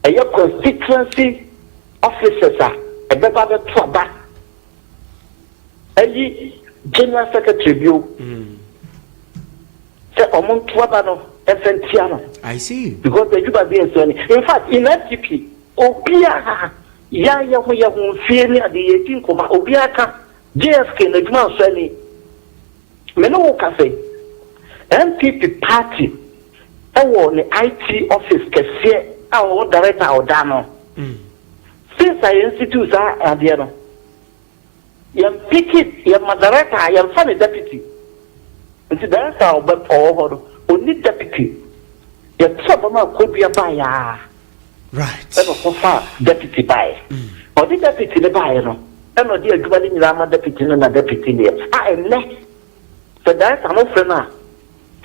a constituency officers a beba be toba a general secretary bill say omon toba no FNTR. I see, because the Juba be so in fact in FTP obia ya hu fie ni ade 18 koma obia ka JFK na Juma so ni me no ka say MPP party ewo ni IT office kese awo director odano since I institute ade no yam pick it yam director yam fan deputy nti director obo ho oni deputy ya trouble ma ko bia ba ya right e no fa deputy by or the deputy le by no e no di adwuma ni nyira ma deputy no na deputy ne enne so director no friend na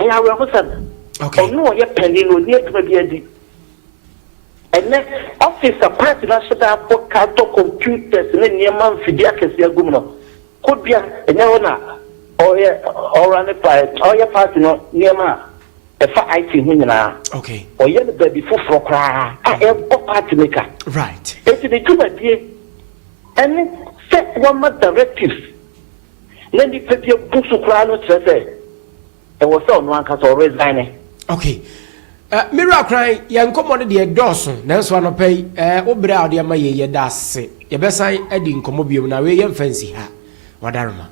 e ya we ho san. Okay. No, you're pending on near to the and next officer party national computers and then your man Fidiakas Yagumno could be a neona or run a part or your party no near ma a far IT winner. Okay. Or you're the baby for cry. I am a party maker. Right. It's the two idea and then set one more directives. Then the paper books of Crano say it was so one cast or resigning. Okay. Mira cry yankomo de dɔɔso nanso anɔpɛ obere a ɔde ama ye da ase ye besan edi nkomo biom na we ye fancy ha wadaroma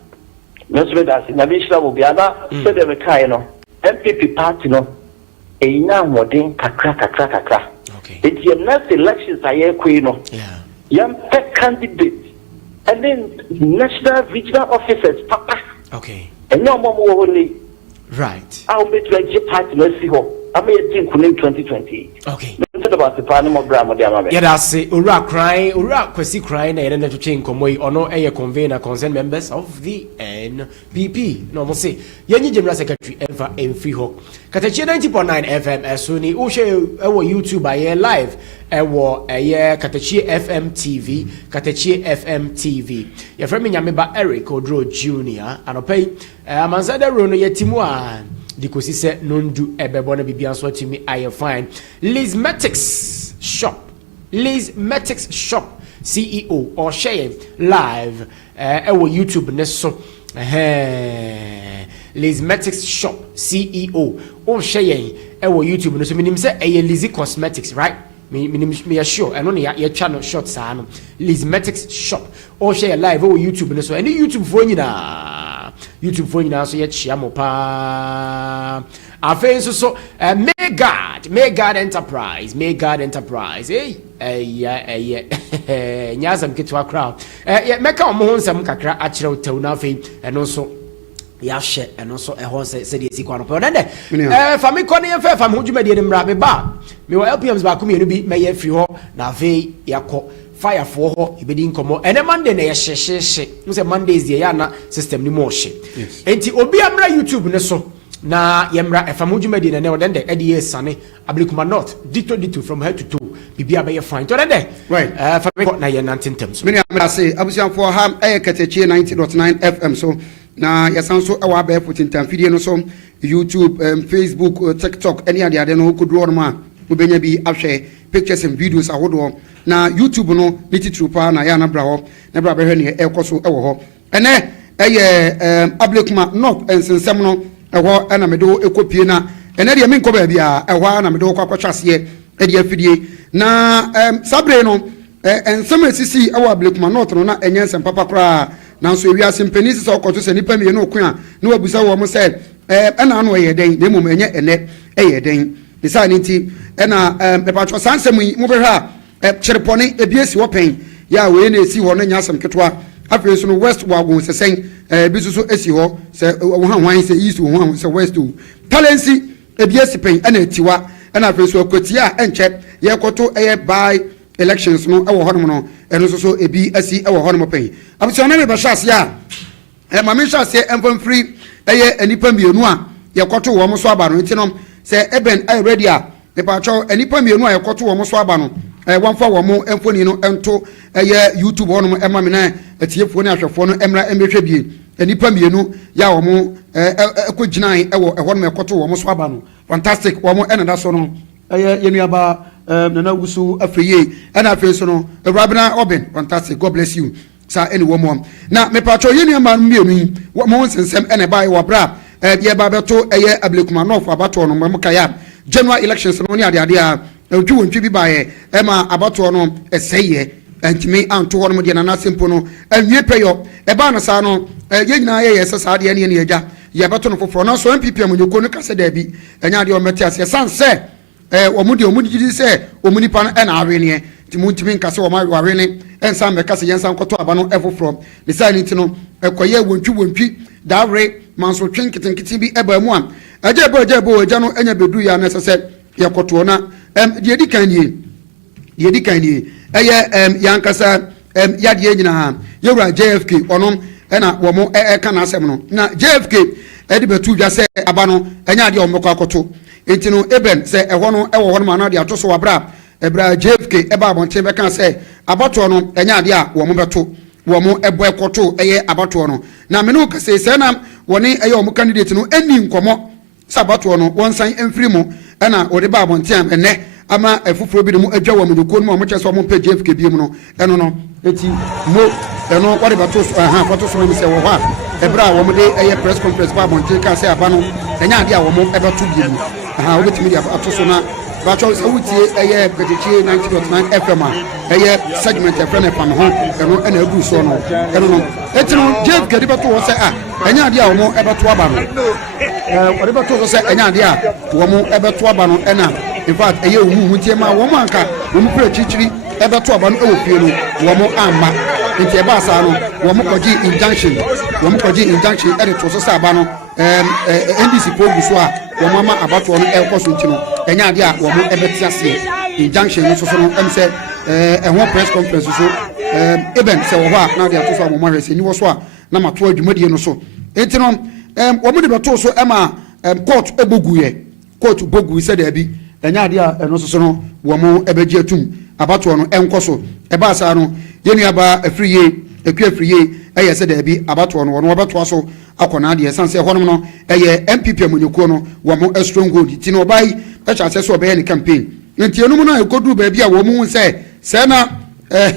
nanso be da ase na be hira wo biada se de me kai no MPP party no enya hoden kakra okay eti next elections aye kwi no yeah yam pe candidate and then national regional officers, papa. Okay. And no more right. I'll be to a party, let's see how I may think in 2020. Okay. About the panel of Brahma. Yeah, that's it. Ura crying, Ura Kwesi crying, and then to change Komoi or no a convener concern members of the NPP. No, we'll say, Yanni General Secretary Eva in Freehawk. Katachi 90.9 FM as soon as our YouTube by live. Ewo Katachi FM TV, Katachi FM TV. Your friend Nyameba Eric Odro Jr. and Opay Amanzada Rono Yetimwa. Dikosi se nondu ebebona bibian so timi aye fine. Lizmetics Shop CEO or share live our YouTube neso Lizmetics Shop CEO or share our YouTube neso minim se Lizzy Cosmetics, right? Me assure and only your channel short san Lizmetics Shop or share live our YouTube neso any YouTube for YouTube phone now so yet chiamopa afenso so Megad Enterprise nyazam kitwa crowd meka omo nsam kakra achire tew na afen eno so ya hye eno so ehon se de esi kwa no pe odende fami kone ye fa fami hudwuma de mra me ba me wo LPMs ba ko me no bi me ye free ho na afen yakọ fire for ho ibedi nkomo ene Monday na ye hye no say Mondays ye ya na system ni mo hye enti obi amra YouTube ne so na yemra efamudwuma de na odende ede ye sane Ablekuma North dito from head to toe bibia be ye fine to odende right fami na ye nantentem so me na say abusian for ham Katachi 90.9 FM so na yasan so e wa ba putintam video no so YouTube Facebook TikTok any ade no kodro no ma obenya bi ahwe pictures and videos ahodo na YouTube no nititru pa na ya na bra ho na bra be hwe ne ekoso ewo ho ene Ablekuma North ensensem no ewo na medo ekopie na ene de me nko ba bia ewo na medo kwakotwase e de afidie na sabre no ensem esisi ewo Ablekuma North no na enyensem papa kra na so ewiase mpeni sisi okoto se nipa me no oku a na wabusa wo mo se ena no ye den na mum enye ene ye den bisa ni nti ena pepacho sansem yi mo behwa cherepone ebiesi wo pen ya we na esi ho no nyasem ketwa afre so no west wagon sesen bisuso esi ho se wo hanwan se east wo hanwan se west talensi ebiesi pen ena etiwa ena afre so akotia enche ye koto by elections no ewo hono no eno so ebi asi ewo hono mo pen abso na me ba hwase a ma me hwase empam free enipa mienu a ye koto wo mo so aba no nti no se eben ready a me pa cho enipa mienu a ye koto wo mo so aba no wamfa wo mo emfoni no ento YouTube hono mo ema me na etiefo ne ahwefo no emra embehwe bie enipa mienu ya wo mo ekoginan ewo hono me koto wo mo so aba no fantastic wo mo enada so no yenuaba nana wusu afeye and afi so no Rabina Oben fantastic, God bless you sa any woman na me pacho yenu ma mienu wo mo nsensem ene bai wo bra ye ba beto Ablekuma North abato no mo kaya general elections no ni ade a oju wontwi bi bae ma abato no eseye antimi anto ho no de na simple no anwie peyo ba na sa no ye nyina ye sesa ade ne ye ja ye beto no foforo no so MPP amonyoko no kase da bi enya ade o meti ase sanse omudi jidi se omuni pan na awene ti muntimi nkase o ma awene ensa me kase yensa nkoto aba no efofro de sai nti no ekoye wontwi dawre manso twenketenkete bi eba mu a ajebo no enya bedu ya na sese yekoto na de dikan nie yankasa yade nyina ha yewura JFK onom na wo mo ka na asem no na JFK edi betu dwa se aba no enya de o mekọ akoto enti no eben se ehwo no ewo ho no ma na de atoso wabra ebra JFK eba abonte be kan se abato no enya de a wo mo beto wo mo ebo ekoto abato no na me no ka se na woni o mo candidate no eni nkomo sabato no wonsan emfiri mu na ode ba abonte am ene ama efufuro bi mu adwa wo mo ko no mo kyese wo mo pe JFK bi mu no eno no eti mo eno kwade bato foto so mi se wo ha ebra wo mo de press conference ba abonte ka se aba no enya de a wo mo ebeto bi mu obetimi dia atoso na bacho sawutie Katachi 90.9 FM segment e friend fam ho eno na agu so no eno no etino Jeff Gedi beto wo se enya dia wo mo ebeto aba no ode beto so se enya dia wo mo ebeto aba no ena in fact eye omu tie ma wo mo anka wo mo pre chichiri ebeto aba no e wo fie no wo mo amma nti eba saa no wo mo koji injunction ede to so sa aba no NDC po gu so a wo mama abato no ekoso nti no enya ade a wo mo ebeti ase injunction no so no em se ho press conference so eben se wo ho a na ade ato so mo mo hwese ni wo so a na mato adwumadie no so enti no wo mo de beto so ema court bogu se da bi enya ade a eno so no wo mo ebeji atum abato no enkoso eba sa no yenu aba afriye eye se da bi abato no wo beto so akona de sanse honom no eye MPP amonyekuo no wo mo stronghold ti no bai e cha se so be ni campaign nti enum no ekodu ba bi a wo mo se na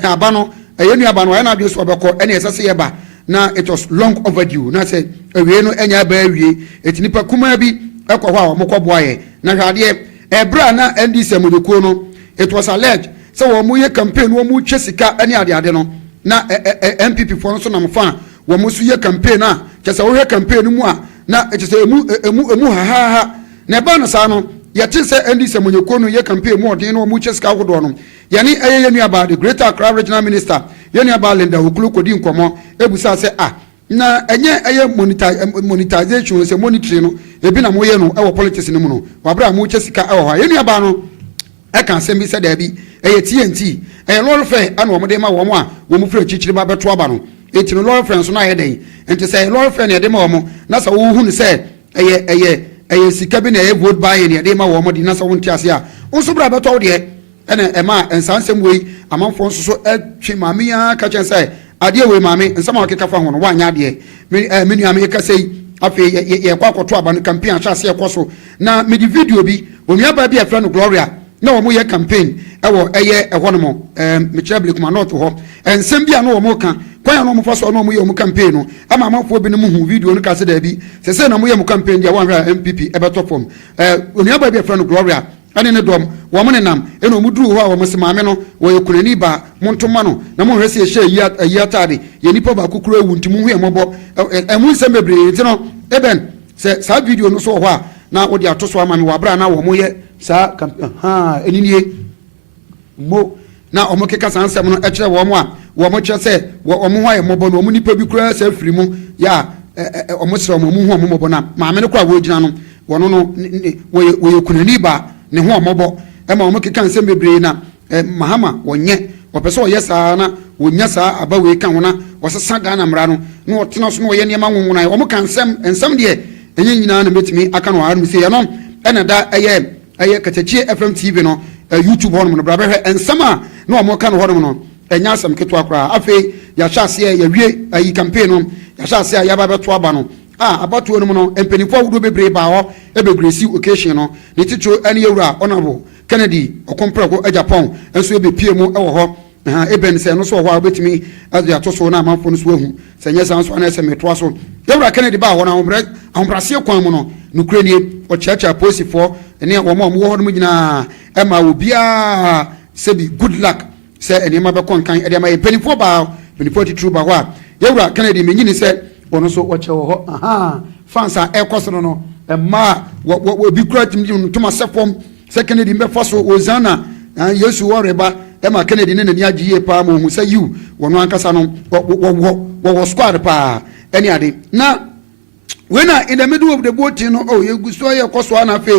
aba no yenu aba no ya na bi so obeko ene esese ye ba na it was long overdue na say awie no enya ba awie etinipa kuma bi ekọ ho a wo kọboaye na hwade ebra na NDC amonyekuo no it was alleged so wo mo ye campaign wo mo twa sika ene ade no na MPP for no so na mfa wo mo so ye campaign na kyesa wo ye campaign mu a na kyesa emu ha na ba no sa no yɛte sɛ NDC amonyekuo no ye campaign mu ɔden no wo mo twa sika hodo no yani yenu aba the Greater Accra Regional Minister yenu aba Linda Okulu kodi nkomo ebusa sɛ na enye monetization se monitoring no ebi na moye no ewo politics no mu no wabra mo che sika ewo ha yenu aba no e kan se bi se da bi TNT lord fair ana wo de ma wo mo a wo mu fira chichiri ba beto aba no enti no lord fair so na ye den enti se lord fair ne de ma wo mo na sa wo hu ne se eye sika bi na ye vote buy ne de ma wo mo di na sa wo ntiase a wo so bra beto wo de ene ema ensansem wei amanfo nso so atwe mamia ka chen se ade we mame nsama okeka fa ho no wanya ade menu ame ka sei afi ye kwakoto aba no campaign achase ekoso na me di video bi onua ba bi afra no Gloria na wo mo ye campaign ewo eye eho no mo me chabli kuma not ho ensem bia no wo mo ka kwan no mo fa so no mo ye mo campaign no ama amanfo bi no mo hu video no ka se da bi se na mo ye mo campaign dia wan hwa MPP ebeto form onua ba bi afra no Gloria ane ne dom wo mo nenam eno mu duru ho a wo se maame no wo ye kunani ba montoma no na mo hwese ye hye atade ye nipa ba kokuru ewu ntimu hu emobo emu nsem bebre ti no eben se sa video no so ho a na wo de atoso ama me wa bra na wo mo ye sa eninie mo na o mo keka sansem no e kire wo mo a wo mo kire se wo mo ho ye mobo no mo nipa bi kura se afiri mu ya o mo sere mo hu o mo mobo na maame no kwa wo gina no wo no wo ye kunani ba ne ho omobo ema o mokeka nsem bebre na mahama wonye opese o yesa na wonya sa aba we kan wona wosesa ga na mra no na otena so no ye niam nwonwona o moka nsem de enye nyina na metimi aka no haru se ye no ena da eye Katakye FM TV no YouTube hono no bra behwe nsem a na o moka no hono no enya asem keto akra afi ya hyase ya wie ayi campaign no ya hyase ya ba beto aba no abatuo no mu no empanifo wudo bebre ba ho ebegresi occasion no ne titro ane yewura honorable Kennedy Okompreko Japan enso ebepie mu ewo ho eben se no so ho obetimi azu atoso na amanfo no so ahu se nyesa nso na se meto aso yewura Kennedy ba ho na ahombrase kwan mu no nukrenie o chacha posifo ene wo mo ho no mu nyina ema obia se bi good luck se ene ma be konkan ede ma empanifo ba empanifo titro ba ho a yewura Kennedy menyini se ono so wache ho fansa ekosoro no ma wo bi kura tim to masefom se Kennedy mbe foso ozana Yesu woreba e ma Kennedy ne nani agiye pa mo hu se you wono ankasa no wo squad pa any ade na when in the middle of the boat no you go so ye koso na fe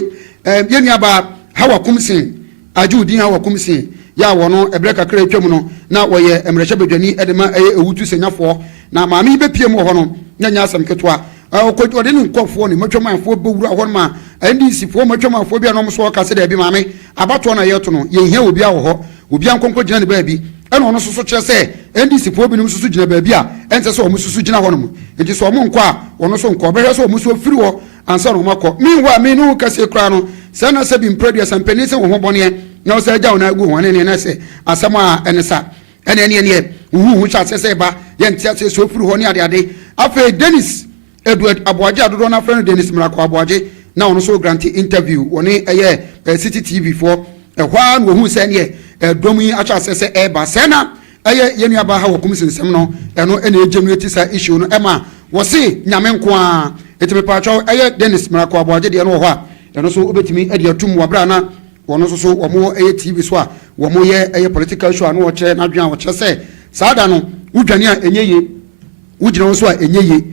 yenu aba hawa kumsin ajudin hawa kumsin ya wono ebreka kra twam no na woye emreche bedwani edema ewutu senyafo na maami bepie mu ho no nya asem ketwa ode ne nkofo ne matwamanfo bewura ho ma NDC fo matwamanfo bia no mso ka se da bi maami abato na yeto no ye hia obi awo ho obi ankonko gina ne ba bi ene ono soso kire se NDC fo bi no susu gina ba bi a ense se o mususu gina ho no enti so mo nko a ono so nko be hwe so o musu ofiri ho ansa no makọ meanwhile me no ka se kra no se na se bi mpredia sampani se wo ho bone na o se agya wo na agu ho ne na se asama enesa ene hu cha se ba ye ntia se so ofiri ho ne ade afa Dennis Edward Aboaje adodo na friend Dennis Mrako Aboaje na ono so grant interview woni City TV for hwa no hu se ne dom yi acha se eba se na yenu aba ha wokum sensem no eno ene egenuate sa issue no ema wo se nyame nko a etime pacho Dennis Mrako Aboaje de no ho a eno so obetimi ade atum wabra na wono so wo mo TV so a wo mo ye political show anu wo che na dwan wo che se saada no udwane a enyeye wugina wo so a enyeye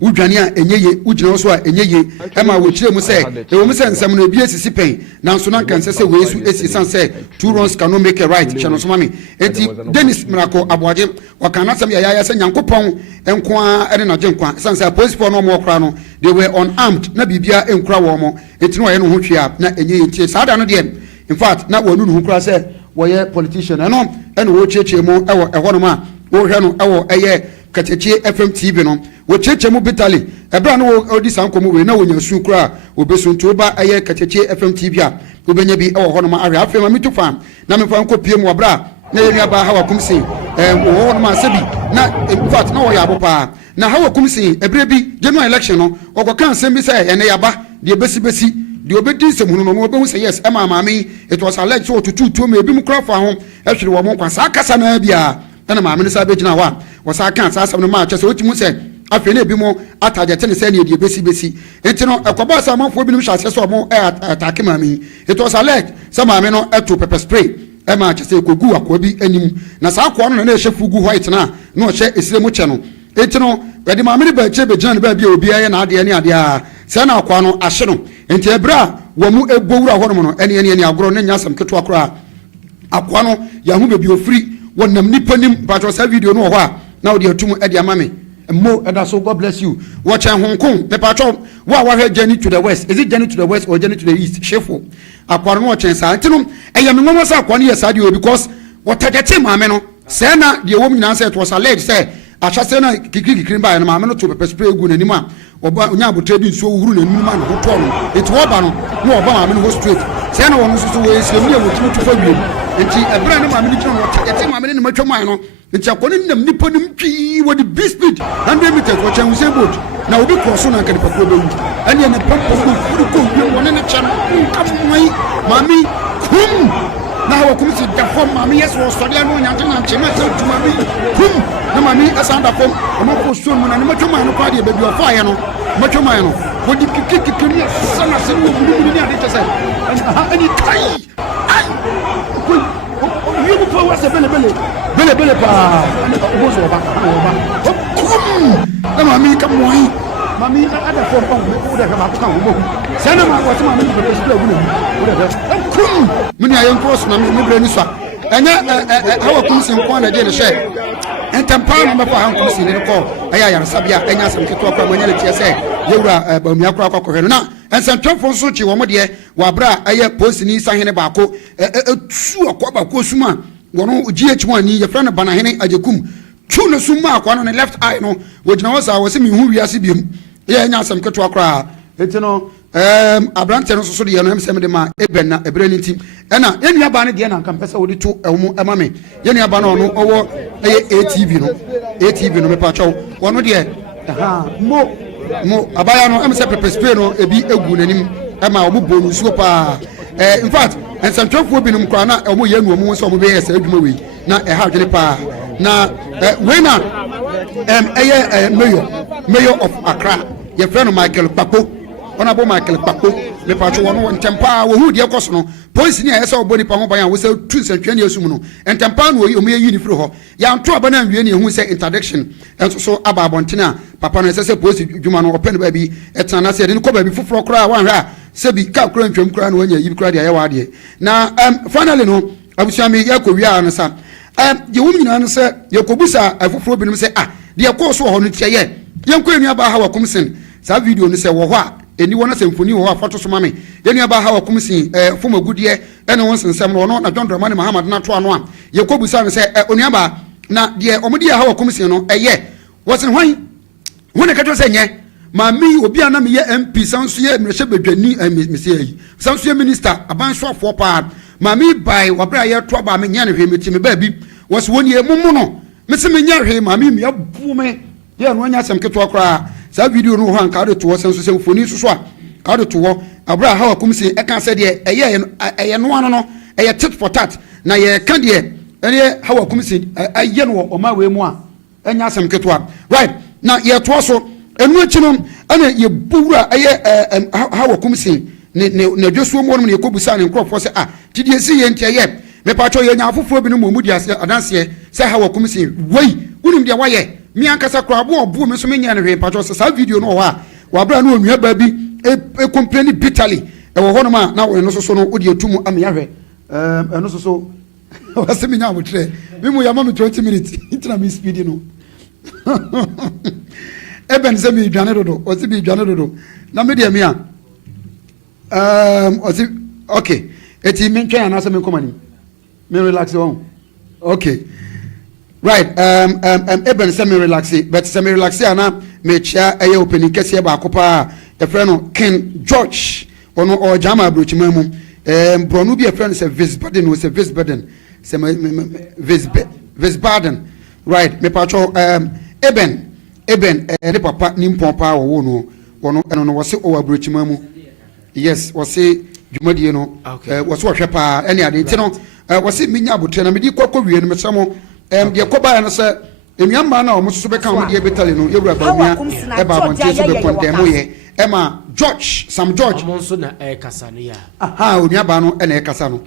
udwane a enyeye wugina wo so a enyeye ema wo kire mu se ewo mu se nsem no ebi esisi pen nanso na kan se we su esisan se 2 runs cannot make a right chano so mami enti Dennis Mrako Aboaje wakana sam ya se Nyankopon enko a ene na genkwa san se police for no mo kra no they were unarmed na bibia enkura wo mo enti no ye no ho twia na enyeye tie sada no de in fact na wonu no ho kra se wo ye politician eno ene wo cheche mu ewo eho no ma wo hwe no ewo eye Kacheche FM TV no wo cheche mu bitali ebra no odi sankomo we na wonya su kura obesunto ba aye Kacheche FM TV a obenya bi ewo hono ma awe afema mitufa na mefa nko pie mu obra na yenu aba hawa kumsi wo hono ma sebi na in fact na wo ya bopa na hawa kumsi ebre bi general election no okokan sembi say ene yaba de besi de obedi semhunu no obehu say yes ema maami it was alleged so tutu me bi mu kura fa ho ehwere wo mo kwasa akasa na bia na maame ne sa be gina wa wasa kan sa asem no ma che so otimu se afi na bi mo atagete ne se ne de besi enti no ekoba sa manfo bi no hwa se so mo atake maame it was alleged sa maame no eto pepper spray e ma che se kogu akwa bi anim na sa akwa no na ehye fugu white na na o hye esire mu che no enti no wede maame ne ba che be gina ne ba bi obi aye na ade ne ade a se na akwa no ahye no enti ebra wo mu ebowura ho no ene agoro na nya asem keto akora akwa no ya hu be bi ofiri wonam nipa nim patro sa video no ho a na odi atum e dia mame mo and so God bless you watch and Hong Kong me patro wa journey to the west is it journey to the west or journey to the east shefo akwaro no chen sa ntino e ya me ngomo sa akwaro ye sa de because what target mame no say na de wo nyina say it was alleged say acha say na kikiri ba na mame no to pepper spray gu nanim a oba onya abotre bi nsuo wuru nanim ma no ho to no it wo ba no no oba mame no go straight say na wono so we ese mi e wo timi to fa wiem enti ebra ne maame ni kino no target maame ne matwaman no enti akone nam nipa nim twi wo the big speed 100 meters wo chen use boat na obi cross na kan pakro be wu ene ne pompo ko wi wona ne chan kamai maame kum na hawa kum si da fom maame yes wo so dia no nyante na chema se tuma bi kum na maame asanda fom mo ko so mu na ne matwaman no kwa de be bi o fa ye no matwaman no wo di kikiki ni sana se wo bulu ni ade tese ani kai ai you go what's bele pa go so ba kum na mami ka moi mami ada fo pa me da ka ba ka wo sana ma ko ma me be so gu ni da kum mini ayen cross na me bre ni so enya hawa kum sin ko na de ne she entampa na me fa han kum sin ni ko aya ya sabia enya sam ke to kwa mo nya le tie se yewura ba mi akora kwa hwe no na ensantwefo so chi wo mo de wa bra aye posini sahene ba ko etu akwa ba ko suma wono GH1 ni ye fra na bana hene ajekum tu no suma akwa no ne left eye no wogina wo sa wo se mi hu wiase biem ye nya asem keto akora enti no abrante no so de no emsem de ma eben na ebre ni tim ena enua ba ne de na nka pese wo de to emu ema me ye nua ba no no owo ATV no me pa chaw wono de mo abaya no emse pepper spray no ebi egu nanim ema omo bonu suo pa in fact ensantwefo binum kwa na omo ye nu omo so omo be yes adwuma we na ha dwene pa na we na mayor of Accra ye friend Michael Kpakpo honorable Michael Kpakpo me pacho wono ntempa wo hu de koso no police ni ayesa oboni pa ho ban wo se tu nsantwe ne asum no ntempa no omo ye ni firi ho ya nto aba na nwie ne hu se interdiction enso so aba abontina papa no se police dwuma no open ba bi etana na se de ko ba bi foforo kra wan ha se bi ka kra ntwam kra no wanya yi kra de ayewa de na finally no abusuami yakowi a no sa ye wo nyina no se yakobusa afoforo bi no se de ko so ho no tie ye yenko enu aba ha wa kumsen sa video no se wo ho a eni wona semfoni wo afato so mame yenu aba ha wa kumsin foma gudie ene won sensem no na John Dramani Muhammad na to ano a yakobusa no se onu aba na de omudi ha wa kumsin no eye wosen hwan wona ka to se nye mami obi ana me ye MP sanso ye mrehye bedwani mesi ayi sanso ye minister abansofo pa mami bai wabra ye to aba me nya ne hwe meti me ba bi wose woni e mumu no mese me nya hwe mami me abu me ye no nya sem keto akra sa video no ho an ka de to sanso se mfoni so a ka de to abra ha wa kumsi e kan se de eye no ano no eye tit for tat na ye kan de ene ha wa kumsi aye no o ma we mu a enya sem keto right na ye to so enu achinom ana ye buwura aye ha wa kumsi ne dwosuo mo no ne kobusa ne nkrofo se tidie si ye ntia ye me pa cho ye nya afofo bi no mo mudi ase adanse se ha wa kumsi wei wunim dia waye mi ankasa kra bo obu me so me nya ne hwe pacho sa video no wa bra na onua ba bi e complain bitterly e wo hono ma na wo no so no odi etumu am ya hwe eno so wase me nya mo tre me mu ya ma me 20 minutes intra me speed no Eben se mi dwane dodo o se bi dwane dodo na me dia me a o se okay eti me ntwa na se me komani me relax on okay right Eben se me relax but se me relax na me chia eye opening kese ba akopa e friend no King George ono o jama abrochima mu bronu bi e friend se Visbaden o se Visbaden se Visbaden right me pacho Eben ne papa ni mpompa wo no wono eno no wose o abrochima mu yes wose dwumadie no wose wo hwepa ene ade ti no wose minya abotre na medi kwakwa wie no mesamo de koba no se enuamba na o mususu beka mo de betale no yewura bamia e ba bonte so be condemn ye ema George Sam George amonso na kasa no ya aha onuaba no ene kasa no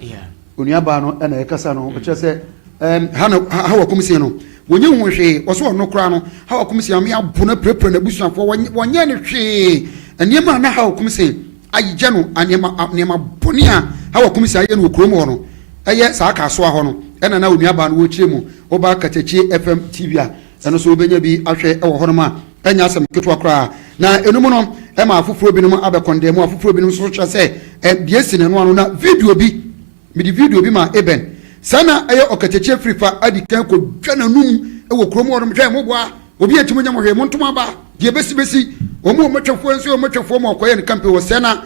onuaba no ene kasa no o chese ha wakumsi no wonye hwehwe oso no kra no ha wakumsi am ya bona prepare na busuafo wonye ne hwe eniema na ha wakumsi ayije no anema bonia ha wakumsi aye no okrom ho no eye sa aka so ho no ena na onuaba no wo kire mu oba katechi FM TV a eno so obenya bi ahwe e wo ho no ma enya asem ketwa kra na enumu no e ma afufuro bi no abekondemu afufuro bi no so kya se biesi ne no ano na video bi ma Eben sana ayo okacheche frifa adi kan ko dwana num e wo kromo won hwe mo boa obi atimo nya mo hwe mo ntoma ba de besi omo matwafo enso o matwafo mo koye ne kampe wo sena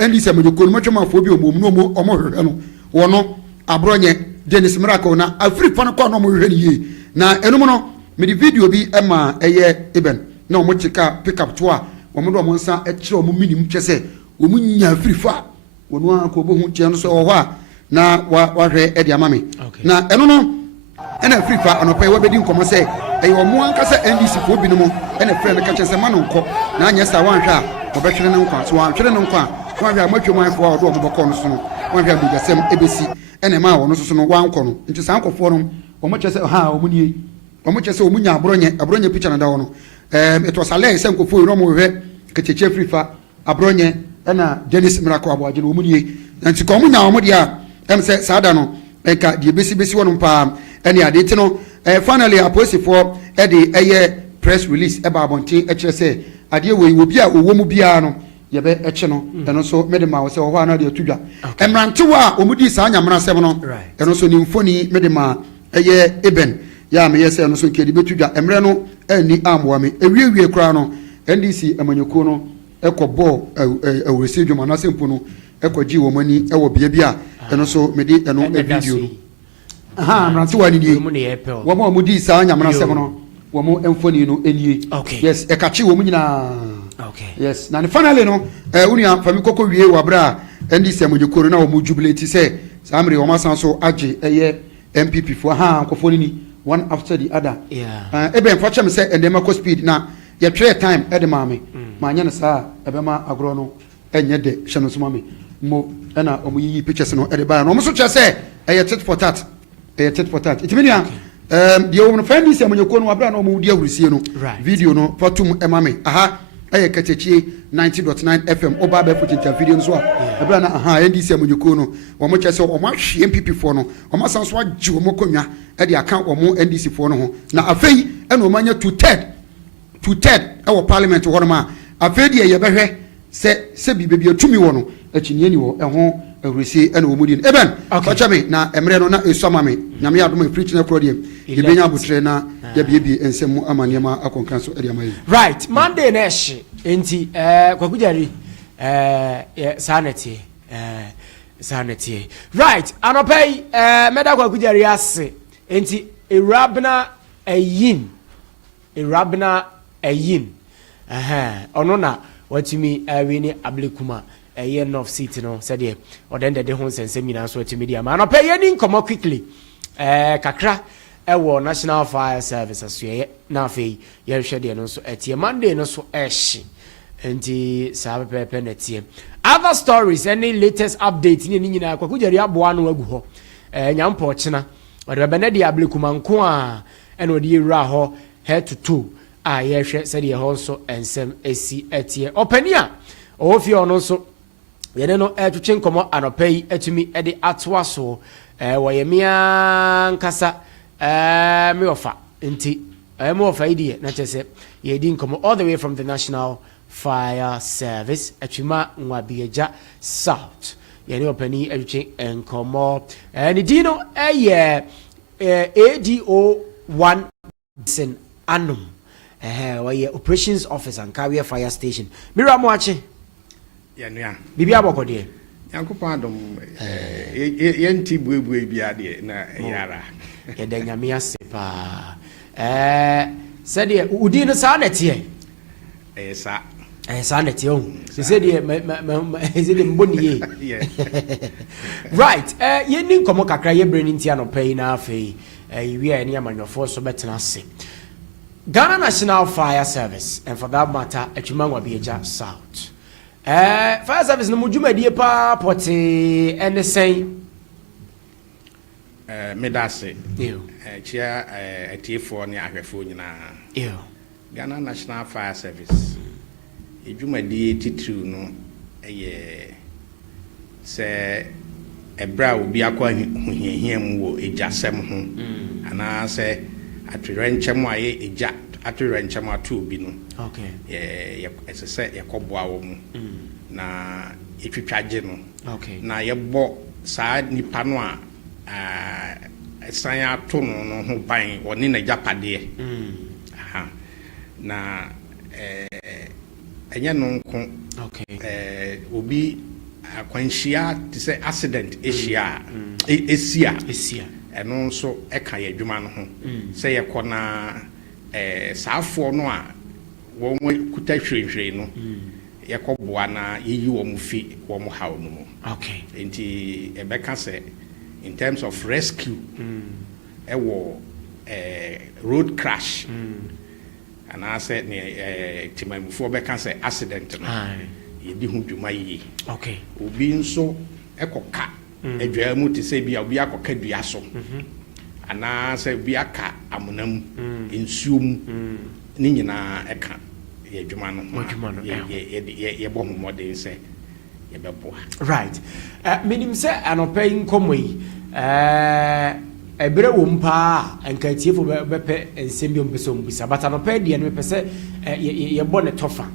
endi se mo ko no matwama fo bi omo no omo hwe no wono abronye Dennis Miracle na afrifa no ko no mo hwe ne ye na enum no me di video bi ema eye Eben na omo chika pick up to a omo do mo nsa e kire omo minim kyese omo nya afrifa wono an ko bo hu kye no so wo ho a na wahwe edi amame na eno no ena frifa anopa we bedi nkomo se eyo mo ankasa NDC fo bi no mo ena friend ka kyese ma no nko na anya sa wanhwe a obehwere ne nkwa so wanhwere ne nkwa wanhwe amatwom afo a odo obokọ no so no wanhwe abigasem ebesi ena ma wo no so no wankọ no nti sa ankofo no omo kyese ha omo nie omo kyese omo nya abronye picture na da wo no it was alay se nkofo no mo hwe kecheche frifa abronye ena Dennis Miracle aboaje no omo nie nti ko omo nya omo dia say sada no eka de besi wonu pa ene ade ti no finally aposifo e de eye press release e ba bonti e kire se ade we obi a owo mu bia no ye be e che no eno so medema wo se wo na de atudwa emrante wa omudi sa anyamra sem no eno so ni mfoni medema eye Eben ya me yese eno so nke de betudwa emre no ani amwa me ewie kra no NDC amanyoko no ekobo awuresi dwuma na sempo no ekogi wo mani ewo bia bia eno so mede eno video no aha mranti wani die wo mo mudi sa nyamna sem no wo mo emfoni no enie yes ekachi wo munyina yes na finally no unia fami koko wie wabra NDC amonyekoro na wo mu jubilate say samre wo masan so age eye MPP fo ha nkofo ni one after the other Eben fa chem say endema ko speed na ye tray time edemame ma nya na sa ebema agro no enye de hye no so mame mo ena omuyi pictures no edeba no mo so kyese eye tit for tat itimenia de wo no fendi se amanyeko no abra no mo di awusie no video no fatum emame aha eye kachechi 90.9 FM oba be futinta video no so abra na aha endi se amanyeko no wo mo kyese o ma hwe MPP fo no o ma san so agi wo mo konwa e de aka wo mo NDC fo no ho na afei ena o manya 2/3 e wo parliament ho no ma afei de ye behwe se bi bebia tumi wo no akini ni wo eho awurisi ena wo mudin Eben ochame na emre no na esoma me nyame ya adom preach na krodiem ye benya butre na ya biebi ensemu amaniema akonkan so ade amayi right Monday na ehye enti kwakujari sanity right anopai meda kwakujari ase enti irabna ayin ono na watimi awini ablekuma eye north city no said ye odende de ho sense mina so atimi dia ma no pay ye nkomo quickly kakra ewo national fire service aso na afei ye hwede de no so etie Monday no so ehye enti sabe pepe na tie other stories any latest update ni nyina kwakujari aboa no agu ho nyampo chena ode be na dia ablekuma nko a ɛna ɔde yɛwura hɔ head to toe a yɛhwɛ sɛdeɛ hɔ nso nsɛm esi ɛteɛ ɔpani a ɔwɔ fie ɔno nso yɛne no ɛtwetwe nkɔmmɔ anɔpa yi atumi ɛde atoa so wɔyɛ mmea nkasa me ɔfa nti me ɔfa yi deɛ na kyerɛ sɛ yɛdi nkɔmmɔ all the way from the National Fire Service atwima Nwabiagya South yɛne ɔpani atwetwe nkɔmmɔ ne din no ɛyɛ ADO 1 Sen Anum wɔyɛ operations officer Nkawie Fire Station mira mo akye yanua bibi abɔkɔdeɛ yankopɔn adom yɛnti buebue bia deɛ na yara yɛda nyame ase paa sɛdeɛ udin no saa nɛteɛ sa saa nɛteɛ o sɛdeɛ sɛdeɛ mbɔ ne yie right yɛni nkɔmmɔ kakra yɛbrɛ no nti anɔpa yi na afei yɛwie a ɛne amanyɔfoɔ so bɛtena ase Ghana National Fire Service and for that matter atwuma Nwabiagya South Fire Service no mudwumadie pa pote ene sen medase chia atiefo ne ahwefo nyina Ghana National Fire Service edwumadie titiriw no se ebra obi akwa huhiahia mu wo ejasem ho ana se atwerenkyem aye eja atwerenkyem ato obi no okay esese yakoboa wo mu na etwitwaje no okay na yebɔ saa nipa no a esan ato no ho ban oni na japade aha na enye no nko okay obi akwanhyia te sɛ accident esia ɛno nso ɛka yɛ adwuma no ho sɛ yɛkɔ na saafo no a wɔn kuta hwehwɛ no yɛkɔboa na yɛyi wɔn fi wɔn haw no mu okay nti ɛbɛka sɛ in terms of rescue ɛwɔ road crash anaasɛ ne timamufoɔ bɛka sɛ accident no yɛdi ho dwuma yie okay obi nso ɛkɔka adwaa mu te sɛ bi a obi akɔka dua so anaasɛ obi aka amona mu nsuo mu ne nyinaa ɛka yɛ adwuma no yɛbɔ ho mmɔden sɛ yɛbɛboa right menim sɛ anɔpa yi nkɔmmɔ yi ɛberɛ wɔ m paa anka atiefo bɛpɛ nsɛm bi ɔmpɛ sɛ ɔmbisa but anɔpa deɛ no mepɛ sɛ yɛbɔ ne tɔfa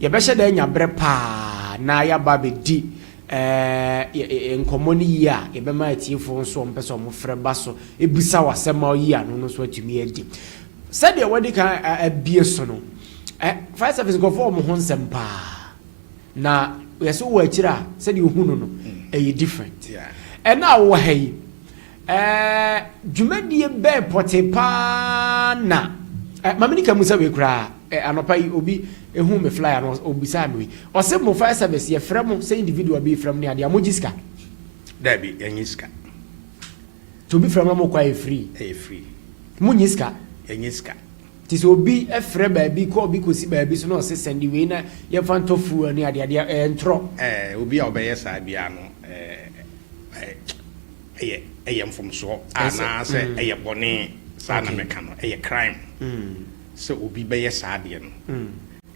yɛbɛhyɛ da anya berɛ paa na yɛaba bɛdi nkɔmmɔ no yie a yɛbɛma atiefo nso ɔmpɛ sɛ ɔmofrɛ ba so ɛbisa w'asɛm a ɔyi ano no nso atumi adi sɛdeɛ wɔde ka abie so no fire service nkɔfoɔ ɔmo ho nsɛm paa na yɛsɛ wɔ akyire a sɛdeɛ ɔhu no no ɛyɛ different ɛna a wɔ ha yi dwumadie bɛɛ pɔte paa na mamene ka mu sɛ wei koraa anɔpa yi obi ehu me flyer no obisa me ɔsɛ mo fire service yɛ frɛ mo sɛ individual bi frɛ mo ne ade amogi sika dabi enyi sika to bi frɛ mo mo kwa e free mo nyi sika enyi sika ti so obi frɛ baabi ko obi kosi baabi so na ɔsɛ send we na yɛ fa ntofu ne ade ntro obi a ɔbɛyɛ saa bia no ɛyɛ mfomso ana sɛ ɛyɛ bɔne saa na meka no ɛyɛ crime sɛ obi bɛyɛ saa deɛ no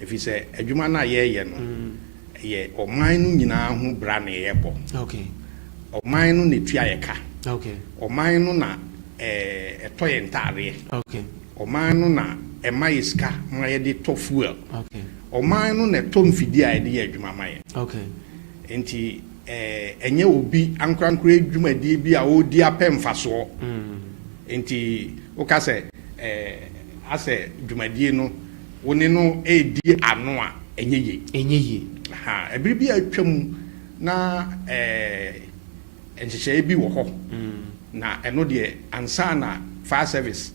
ɛfiri sɛ adwuma no a yɛyɛ no ɛyɛ ɔman no nyinaa ho bra na yɛbɔ ɔman no na ɛtua yɛ ka ɔman no na ɛtɔ yɛ ntaareɛ ɔman no na ɛma yɛ sika ma yɛde tɔ fuel ɔman no na ɛtɔ mfidie a yɛde yɛ adwuma ma yɛ nti ɛnyɛ obi ankorankora adwumadie bi a ɔredi apɛ mfasoɔ nti woka sɛ asɛ dwumadie no wone no edi ano a enye ye ebiri bi atwa mu na nhyehyɛ bi wɔ hɔ na ɛno deɛ ansa na fire service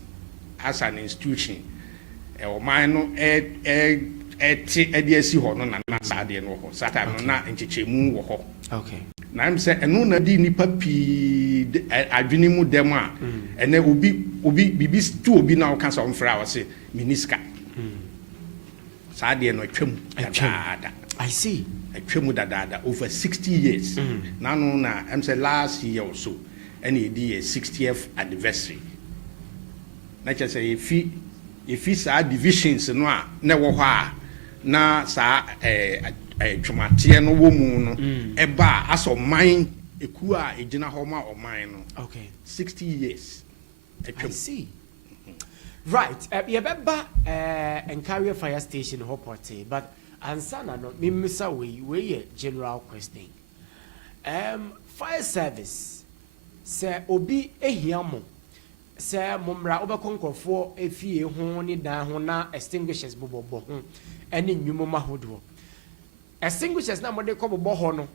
as an institution ɔman no ɛte ɛde asi hɔ no na saa deɛ no wɔ hɔ sata no na nhyehyɛ mu wɔ hɔ na m sɛ ɛno na di nipa pii adwene mu dɛm a ɛnɛ obi bibi tu obi na ɔka sɛ ɔmfrɛ a ɔse miniska saa deɛ no atwam dadaada I see atwam dadaada over 60 years na no na m sɛ last year or so ɛna ɛdi yɛ 60th anniversary na kyerɛ sɛ yɛfi saa divisions no a na ɛwɔ hɔ a na saa twumateɛ no wɔ mu no ɛba a asɔ ɔman ekuo a ɛgyina hɔ ma ɔman no 60 years I see. Right, yɛbɛba Nkawie fire station hɔ pɔtee, but ansana no mimisa wei yɛ general question. Fire service sɛ obi ehia mo sɛ momra wobɛkɔ nkurɔfoɔ efie ho ne dan ho na extinguishers bobɔbɔ ho ɛne nnwuma ahodoɔ. Extinguishers na mode kɔ bobɔ hɔ no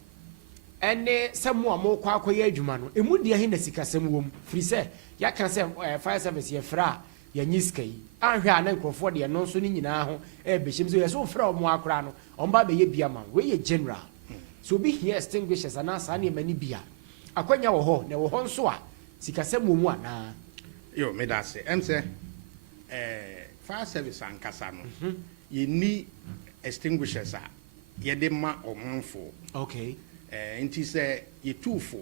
ɛne sɛ mo a mokɔ akɔyɛ adwuma no emu deɛ he na sikasɛm wɔ mu firi sɛ yɛaka sɛ fire service yɛfrɛ a yɛnyi sika yi anhwɛ a na nkurɔfoɔ deɛ no nso ne nyinaa ho ɛbɛhyɛm so yɛ so frɛ ɔmo akora no ɔmba bɛyɛ bia ma wei yɛ general so obi hia extinguishers anaa saa nneɛma ne bia akwanya wɔ hɔ na wɔ hɔ nso a sikasɛm wɔ mu anaa yo meda ase ɛm sɛ fire service ankasa no yɛni extinguishers a yɛde ma ɔmanfoɔ okay nti sɛ yɛtuufo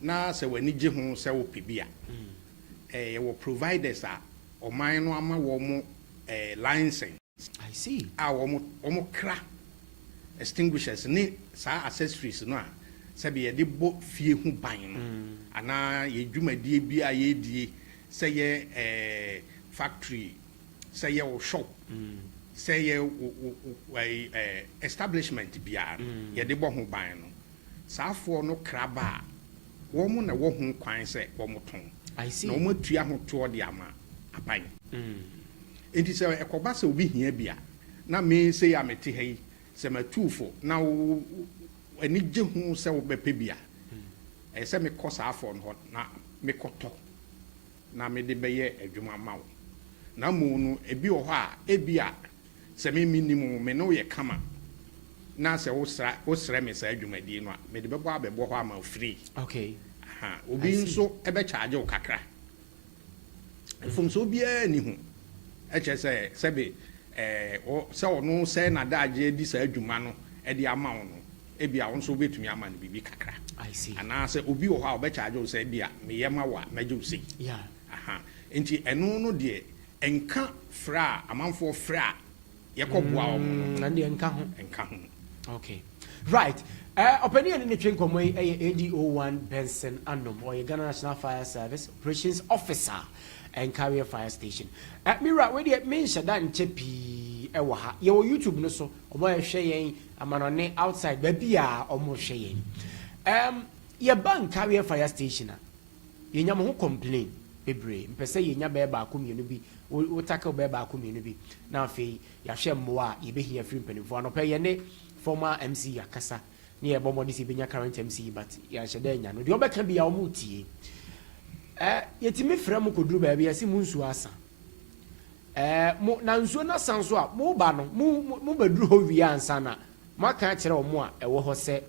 na sɛ w'ani gye ho sɛ wopɛ bi a yɛwɔ providers a ɔman no ama wɔn license I see a wɔn kra extinguishers ne saa accessories no a sɛbi yɛde bɔ fie ho ban no anaa yɛ dwumadie bi a yɛdie sɛ yɛ factory sɛ yɛ wɔ shop sɛ yɛ establishment biara yɛde bɔ ho ban no saafoɔ no kra ba a wɔn na wɔ ho kwan sɛ wɔn tɔn I see na wɔn atua ho toɔ de ama aban nti sɛ ɛkɔba sɛ obi hia bi a na me sɛ yɛ amete ha yi sɛ matuufo na ani gye ho sɛ wobɛpɛ bi a ɛyɛ sɛ mekɔ saafoɔ no hɔ na mekɔtɔ na mede bɛyɛ adwuma ma wo na mo no ebi wɔ hɔ a ebi a sɛ me nim me no yɛ kama na sɛ wosrɛ me saa adwumadie no a mede bɛbɔ abɛbɔ hɔ ama free okay obi nso ɛbɛkyaagye wo kakra mfomso obiara ni ho ɛkyerɛ sɛ sɛbe sɛ ɔno sɛ nadagye di saa adwuma no ɛde ama wo no ebi a wo nso wobɛtumi ama no biribi kakra I see anaasɛ obi wɔ hɔ a ɔbɛkyaagye wo sɛ bi a meyɛ ma wo a mɛgye wo sei nti ɛno no deɛ ɛnka frɛ a amanfoɔ frɛ a yɛkɔboa wɔ mo no na deɛ nka ho okay right opinion in the train come AD01 Benson Andom or Ghana National Fire Service Operations Officer and Carrier Fire Station. Mira, where you mention that in Chepi Ewaha, your YouTube no so, or boy sharing a man outside, baby, almost sharing. Your bank Carrier Fire Station, you know who complain, baby, per se, you never back community, will tackle back community. Now, Fay, you share more, you be here free penny for no pay your name, former MC Yakasa. Near Bomodi Sibina current MC, but Yashadena. No, the other can be our muti. Yet me frame could do baby, I see Munsuasa. Nansuna Sansua, Mobano, Mubadru Vian Sana, Marcatcher or more, a wohose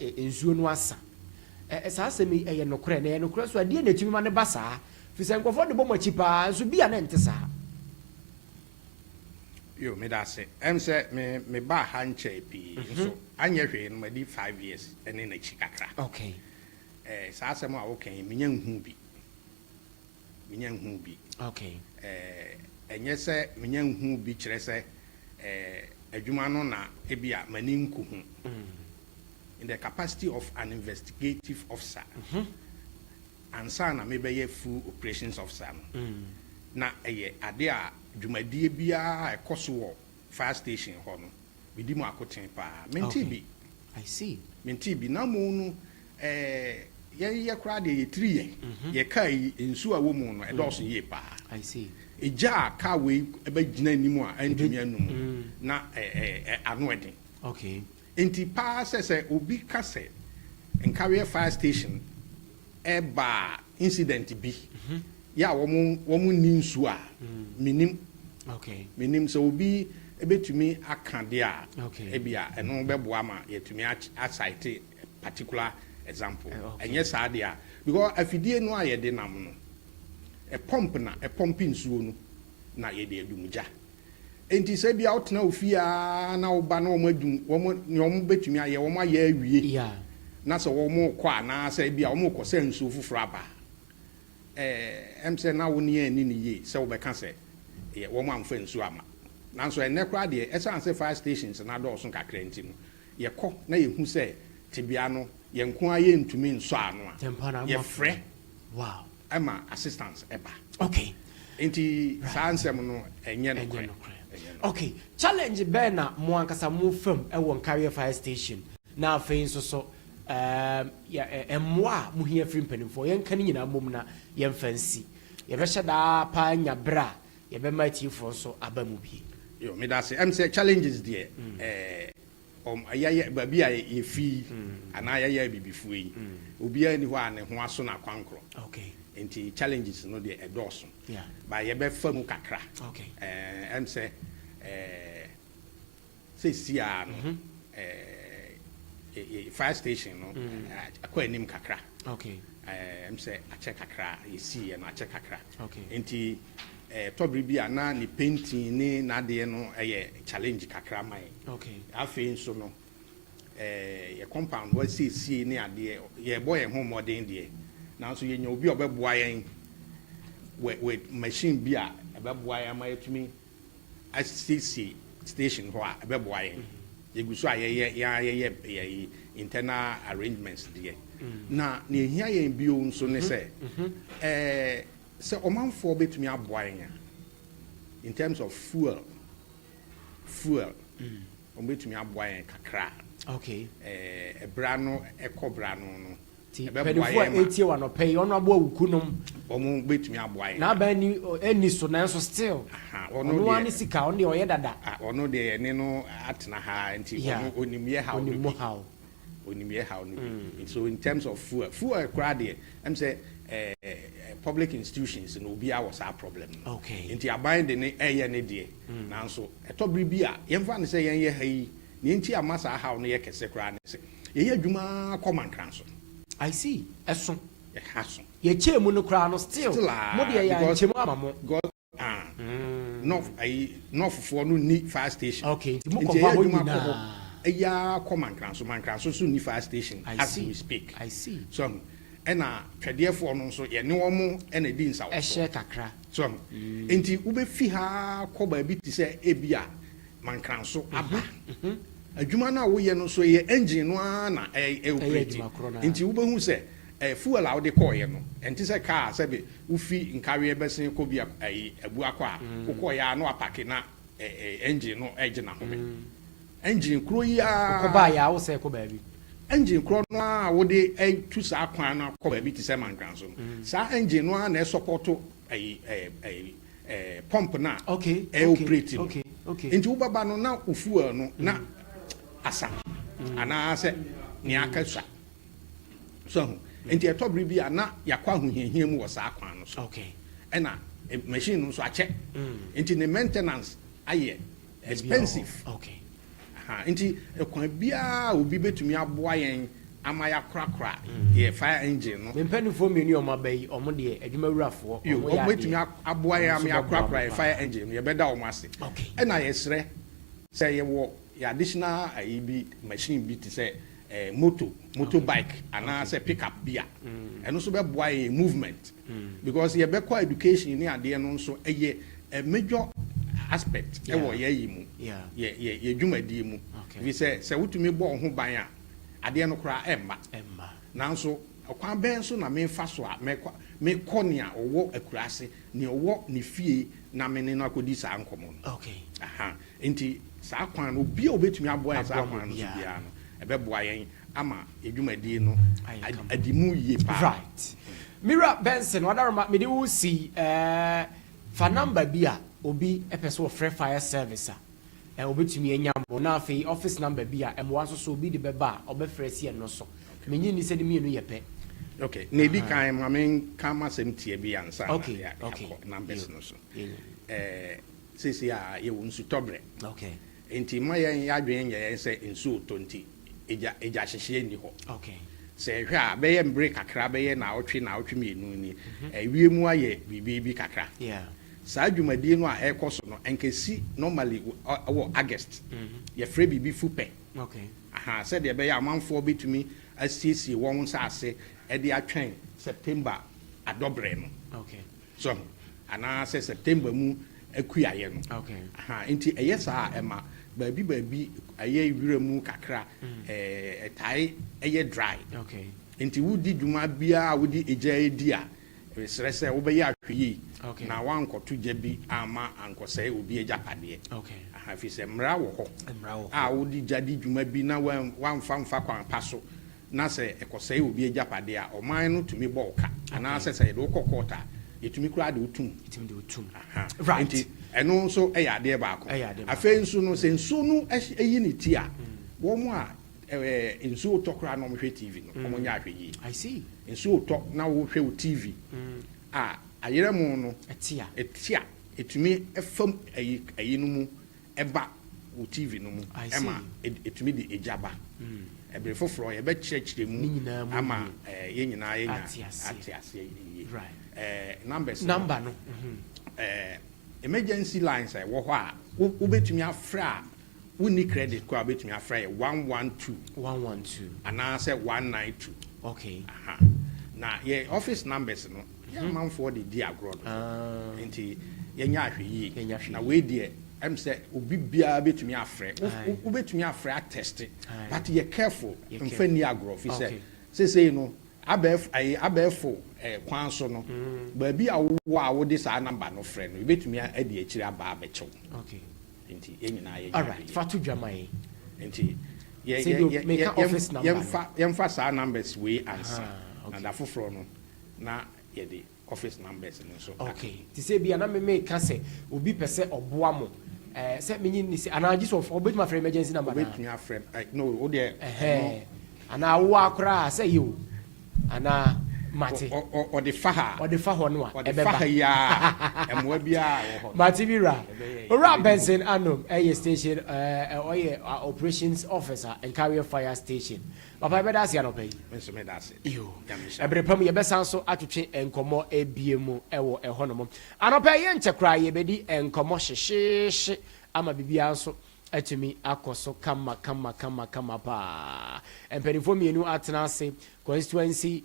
in Zunuasa. As I say me a no crane, no cross, I didn't to man a bassa, Fisanko for the bomber cheaper, so be an entesa. Yo, me that say, say me ba handche pi. So anya hwe no madi 5 years ene na chikakra. Okay. Sa asem a okay, menya nhu bi. Okay. Enye se menya nhu bi kire se adwuma no na ebia mani nku hu. In the capacity of an investigative officer. Ansa na me be ye full operations officer no. Na eye ade a dwumadie bia ekoso wo fire station ho no bidi mu akoten pa menti bi I see menti bi na mo no ye kra de ye 3 ye ye kai nsu a wo mu no edoso ye pa I see eja ka we eba gina nimu a antumi anum na ano eden okay enti pa se obi ka se Nkawie fire station eba incident bi ya wo mu ni nsu a minim okay minim so obi ebetumi akade a okay ebia eno beboa ma yetumi a cite particular example enye saade a because afidie no ayede nam no e pump nsuo no na yede adumja enti se bia wotena ofia na wo ba na wo madum wo betumi aye wo aye awie yeah na so wo mo kɔ ana se bia wo mo kɔ se nsuo fufura aba em say na wo ne ni ye say wo be ka say wo mo amfa nsu ama nanso ene kra de esa say fire stations na do so kakra nti no ye kɔ na ye hu say tibia no ye nko aye ntumi nso ano a ye frɛ wow ama assistance eba okay nti sansem no enye no kɔ okay challenge be na mo ankasa mo fam e won carrier fire station na afei nso so emwa mo hia free mpanimfo yen kan nyina mom na yen fancy ye be hyeda pa nya bra ye be mighty for so abamu bi yo me da say em say challenges there ayaya babi a ye fi ana ayaya bibifu yi obi ani ho a ne ho aso na kwankro okay nti challenges no there edoso yeah ba ye be famu kakra okay em say say sia no fire station no akwa enim kakra okay em say ache kakra ye si na ache kakra okay nti tobri bi ana ni painting ni na de no challenge kakra mai okay afi nso no ye compound wa si ni ade ye boy ho modern de na so ye nya obi obeboa yen with machine bi a obeboa yen ma yetumi assisi station ho a obeboa yen ye guso a ye internal arrangements de na ne hia yen bio nso ne se so omanfo betumi aboa yen in terms of fuel betumi aboa yen kakra okay ebra no ekobra no ebeboa yen etie wa no pay ono aboa wukunom omo betumi aboa yen na ba ni eni so na so still ono ani sika ono de oye dada ono de ene no atena ha nti ono onimye ha onimye ha so in terms of fuel kra de em say public institutions no be our problem okay nti aban de ne ne de nanso etobri bi a yemfa ne say yen ye ha yi ne nti amasa ha no ye kese kra ne se ye adwuma command transo I see eso ye haso ye chemu no kra no still mo de ya chemu amamo god no for no ni fire station okay nti mo ko ba ho nyina ya command transo so ni fire station as we speak I see so ena twedefo no nso ye ne womo ena di nsa wo ehye kakra so enti ube fi ha ko ba bi ti se ebia mankranso aba adwuma na wo ye no so ye engine no na operate enti ube hu se fuel a wo de call ye no enti se car se be wo fi nkawe besen ko bia abu akwa ko ko ya no apake na engine no egina ho be engine kro ya ko ba ya wo se ko ba bi engine kro no a wo de tu sa kwan na ko ba bi ti se mankranso sa engine no na support pump na okay operate okay nti wo baba no na fuel no na asa ana se ni aka swa so nti etobri bi ana yakwa hohiahia mu wo sa kwan no so okay ena machine no so ache nti ne maintenance aye expensive okay nti ekwan bia obi betumi aboa yen ama ya krakra ye fire engine no mpeni fo menu o mabai o mo de adwuma wurafo o mo betumi aboa yen ama ya krakra ye fire engine ye beda o mo ase ena ye sere say ye wo ya additional bi machine bi ti say motorbike ana say pickup bia eno so be boa ye movement because ye be kwa education ni ade no nso eye a major aspect e wo ye yi mu ye dwumadi mu vi say wutumi bo ho ban a ade no kra emma nanso okwan ben so na me fa so a me konia owo akurase ne owo ne fie na me ne no akodi sa ankomo okay enti sa kwan no bia obetumi aboa sa kwan no bia no ebe boa yen ama edwumadi no adimu ye pa right Mira Benson wadaroma me de wo si fa number bia obi epeso free fire service obetumi enyambo na afei office number bia emwa so obi de beba obefrɛ si eno so menyi ni se de mienu yepe okay na ebi kan ma men kan ma sem tie bi ansa okay numbers no so sisi a ye wonsu tobre okay enti ma yen ya adwen ye se ensu 20 eja hyehye ni ho okay se hwe a be ye break kakra be ye na otwe mienu ni wie mu aye bibi kakra sa adwumadi no a ekoso no enkesi normally August ye frɛ bibi fupe okay said de be ya amanfo betumi asiesie won saase e de atwen September adobre no Okay. So anaasɛ September mu akuaeɛ no. Okay. Nti ɛyɛ saa ɛma baabi ɛyɛ wura mu kakra ɛtae ɛyɛ dry. Okay. Nti wodi dwuma biara wodi egya edi a ɛsrɛ sɛ wobɛyɛ ahwɛyi na wankɔto gya bi ama ankɔsɛe obi agyapadeɛ. Okay. Afi sɛ mmara wɔ hɔ a wodi gya di dwuma bi na wamfa kwan pa so na sɛ ɛkɔsɛe obi agyapadeɛ a ɔman no tumi bɔ ɔka anaasɛ sɛ yɛde wokɔ kɔɔta a yɛtumi koraa de wotum. Right. Nti ɛno nso ɛyɛ adeɛ baako. Afei nso no sɛ nsuo no ɛyi ne ti a wɔn a nsuo tɔ koraa na wɔhwɛ TV no wɔn nyɛ ahwɛ yie. I see. Nsuo tɔ na wɔhwɛ wo TV a ayerɛ mu no ɛtia ɛtumi ɛfam ɛyi no mu ɛba wo TV no mu ɛma ɛtumi de egyaba. Ɛbɛrɛ foforɔ yɛbɛkyerɛkyerɛ mu ama yɛn nyinaa yɛnya ate aseɛ yie. Numbers number no emergency lines ɛwɔ hɔ a wobɛtumi afrɛ a wonni credit kɔ a wobɛtumi afrɛ yɛ 112 anaasɛ 192. Okay. Na yɛ office numbers no yɛamanfoɔ de di agorɔ no nti yɛnya ahwɛ yie na wei deɛ ɛm sɛ obi biara bɛtumi afrɛ wobɛtumi afrɛ atɛste but yɛ careful mfa ni agorɔ fi sɛ sesei no abɛɛfo kwan so no baabi a wowɔ a wode saa number no frɛ no yɛbɛtumi adi akyire aba abɛkyɛw. Okay. Nti yɛnyinaa yɛ alright fatu dwama yi nti yɛmfa saa numbers wei ansa na da foforɔ no na yɛde office numbers no so. Okay. Ti sɛ bia na me ka sɛ obi pɛ sɛ ɔboa mo sɛ menyi ni sɛ anaa gye sɛ ɔbɛtumi afrɛ emergency number na ɔbɛtumi afrɛ no wo deɛ anaa wo akora sɛ yiw anaa mate ɔde fa ha no a ɔde fa ha ya ɛmoa biara wɔ hɔ mate bi ra ora Benson Anom ɛyɛ station ɔyɛ operations officer and carrier fire station papa bɛda ase anɔpa yi nso me da ase yo ɛbrɛ pam yɛbɛsan so atwetwe nkɔmmɔ ebie mu ɛwɔ ɛhɔ nom anɔpa yi nkyɛ koraa yɛbɛdi nkɔmmɔ hyehyehye ama bibia nso atumi akɔ so kama paa mpanimfoɔ mmienu atena ase constituency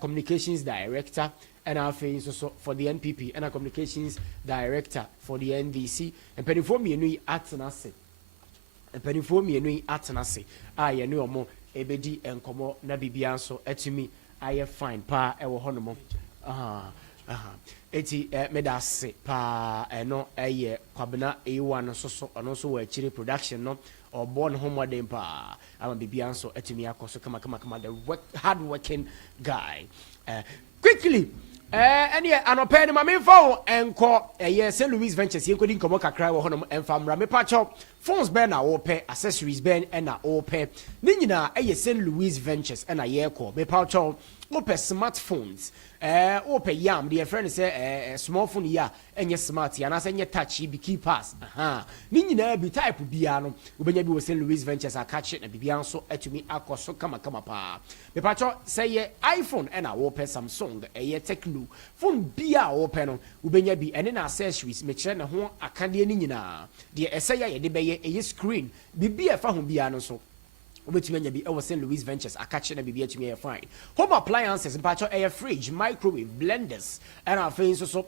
communications director and afei nso so for the NPP and a communications director for the NDC mpanimfoɔ mmienu yi atena ase a yɛne ɔmo ebedi nkɔmmɔ na bibia nso atumi ayɛ fine paa ɛwɔ hɔ nom eti medase pa eno eye kwabena ewa no so ono so wa chire production no obo no homoden pa ama bibia nso atumi akoso kama the hard working guy quickly any anope ni mamefo enko eye St. Louis Ventures yenkodi nkomo kakra wo honom emfamra me pacho phones ben na wo pe accessories ben na wo pe ni nyina eye St. Louis Ventures na ye ko me pacho mo pe smartphones open yam the friend say small phone ya enye smart ya na say enye touch bi key pass ni nyina bi type bia no obenya bi wo St. Louis Ventures akache na bibia nso atumi akoso kama pa me pacho say ye iPhone na wo pe Samsung ye Tecno phone bia wo pe no obenya bi ene na accessories me kire na ho akade ni nyina de ese ya ye de be ye screen bibia fa ho bia no so obetumi bi ewo St. Louis Ventures akache na bibia tumi fine home appliances mpacho air fridge microwave blenders and afei so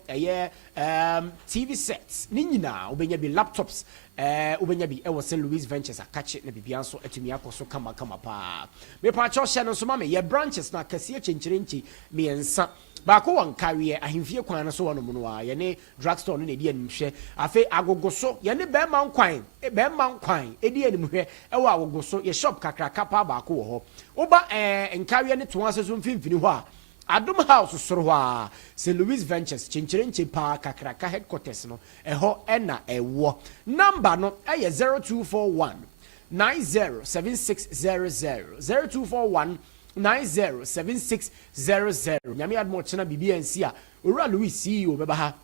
TV sets ni nyina obenya bi laptops obenya bi ewo St. Louis Ventures akache na bibia nso atumi akoso kama pa me pacho hye no so ma me ye branches na kase chenchirenchi me ensa baako wan carrier ahemfie kwan no so wono mu no a ye ne drugstore no na edi animhwe afei agogoso ye ne be man kwan edi animhwe ewo agogoso ye shop kakra kapa baako wo ho oba carrier ne to aseso mfimfini ho a Adum House soro ho a St. Louis Ventures chenchirenchi pa kakra ka headquarters no eho na ewo number no eye 0241 907600 0241 907600 nyame admo chena BBNC a owura Louis CEO beba ha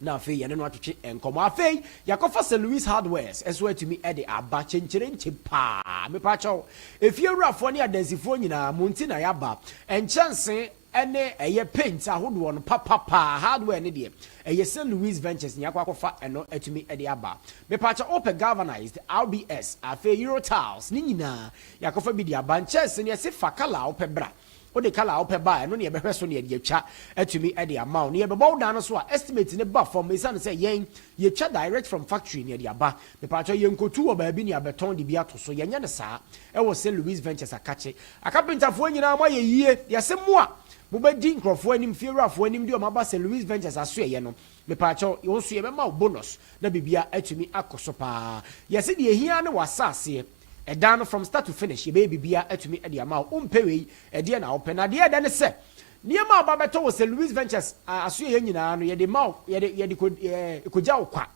na afei yene no atwetwe enkomo afei yakofa St. Louis Hardwares eso atumi ede aba chenchirenchi pa me pa chaw efie wurafo ne adansifo nyina munti na yaba enchanse ene eye paint ahodo no papa hardware ne de eye St. Louis Ventures nya kwakofa eno atumi ede aba me pacha open galvanized RBS afe Euro tiles ni nyina yakofa bi de aba nchese ne se fakala open bra o de color open by no ne be hweso ne ye twa atumi e de amount ne ye be bow down so a estimate ne ba from me say yen ye twa direct from factory ne de aba me pa twa yen kotu o ba bi ne abeton de bi ato so ye nya ne saa e wo St. Louis Ventures akache akapentafo nyina mo ye yie ye se mo a mo ba di nkrofo anim fiewrafo anim de o ma ba St. Louis Ventures aso ye no me pa twa yo so ye be ma bonus na bibia atumi akoso pa ye se de ehia ne wasase e down from start to finish ye baby bia atumi e de ama umpewe e de na open na de e ne se niema aba beto wo St. Louis Ventures aso ye nyina no ye de ma ye de koja okwa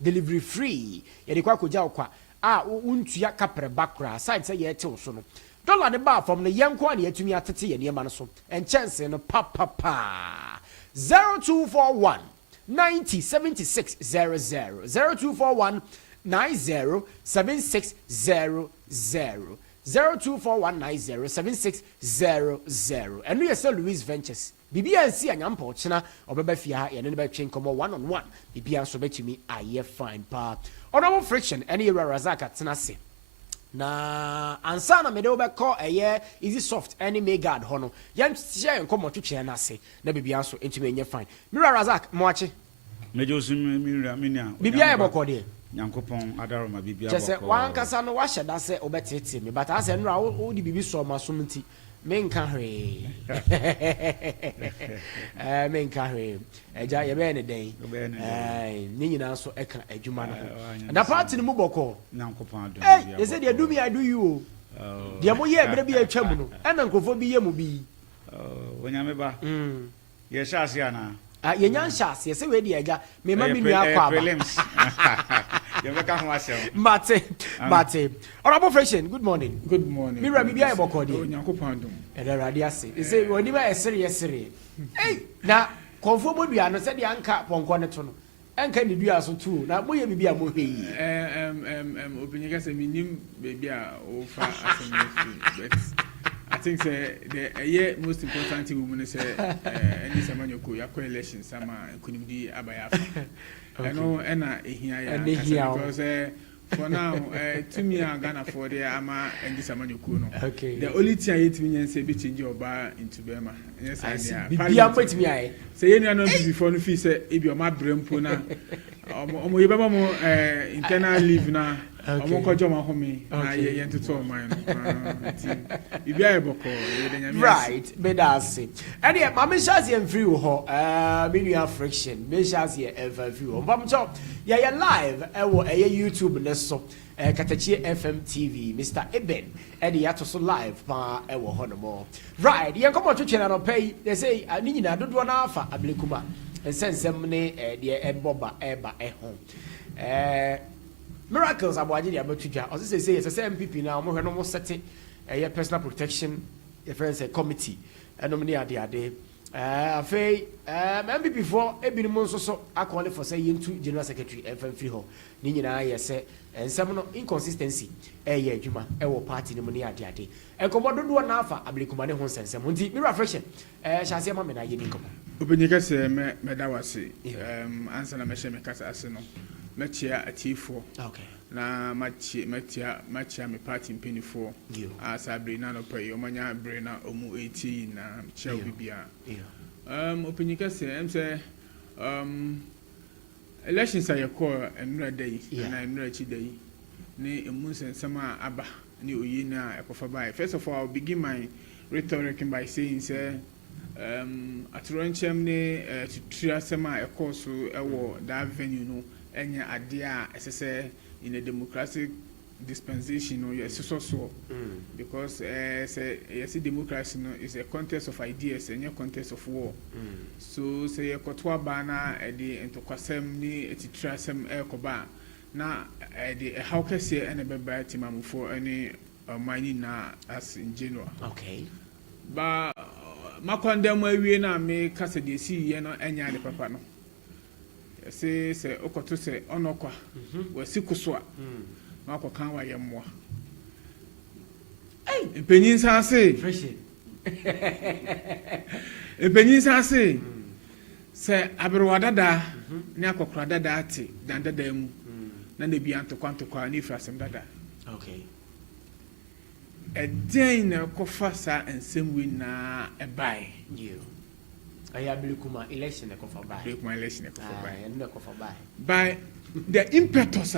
delivery free ye de kwa koja okwa untua kapre bakra side say ye te so no dollar de ba from the yenko na yatumi atete ye niema no so en chance no pa 0241 90 76 00 0241 90 76 00 024190 7600 and we St. Louis Ventures bibia nsi anyampa ochina obeba fia ha ye ne ba twen komo one on one bibia so betumi aye fine pa onomo friction any Razak atena se na ansa na mede obekọ eye easy soft any megad ho no yan tia en komo twetwe na se na bibia so entumi enye fine Mira Razak moache mejo so Mira minia bibia e bokọ de Nyankopon adaroma bibia bokọ chese wan kasa no wa hyeda se obetete me but ase nra wo di bibi so masom nti menka hwe menka hwe eja ye be ne den ni nyina so eka adwuma no na party ni mu bokọ Nyankopon adaroma bibia you say they do me I do you dia mo ye bere bi atwa mu no ena nkofo bi ye mu bi wonyame ba ye sha ase ana ye nyan shas ye say we di eja me ma mi nua kwa ba Mate. Honorable Freshen, good morning. Good morning. Mira bibia e bokodi. Nyankopon dum. E da radio ase. E say woni ba esere yesere. Hey, na konfo bodua no se de anka ponko ne to no. Enka ne dua so tu. Na moye bibia mo hwe. Obinyega se minim bibia o fa asem but I think the most important thing we say any samanyoko yakọ election sama kunimdi abaya. I know ena ehia ya because for now to me Ghana for the ama and this samanyoko no. Okay. The only thing I to me say be change oba into Bema. Yes I see. Bibia put me ai. Say you no before no fee say e be o ma brempo na omo yebaba mo internal leave na omo ko joma homi na ye ntoto o man bibia e boko ye de nyame right be that say and yeah mama shazi en free ho media friction me shazi e free ho bam cho ya live e wo YouTube ne so Katachi FM TV Mr. Eben and the ato so live pa e wo ho no mo right ye come to channel no pay they say ni nyina dodo na afa ablekuma ensensem ne de e boba e ba e ho miracles aboaje de abatudwa o say say MPP na mo hwe no mo sete personal protection your friends a committee enom ne ade afei MPP for ebi no nso so akọle for say yentu general secretary FMF ho ni nyina ye say ensem no inconsistency ye adwuma e wo party no ne ade enkomododo na afa ablekuma ne ho sensem nti mira freshen hyase ma me na ye ni nkomo obenyeka se me da wase answer na me she me kasa ase no mechia atifo okay na machia me party mpinifo asa brina no pay omanya brina omu 18 na chia bibia openyeka se say elections are call emra day na emra chi day ni emunsen sama aba ni oyi na ekofa by first of all I'll begin my rhetoric by saying say aturonchem ni tutua sama ekoso ewo that venue no enya ade a esese in a democratic dispensation no yes so because say yes democracy no is a contest of ideas and a contest of war so say ekotwa ba na e entokwasem ni etitrasem ekoba na the how can say any beba timam for any mining na as in general okay ba makondem awie na me kasa de si ye no enya de papa no say okoto say onokwa wasikuso a makokan wa ye mmoa empenyin sa say empenyin sa say say abirwa dada ne akokora dada ate dan dada mu na na bi antokwa ni frasem dada okay ɛdɛn na ɛkɔfa saa nsɛm wei na ɛbae Ayabilikuma election ekofa by. Ablikuma election ekofa by. And ekofa by. By the impetus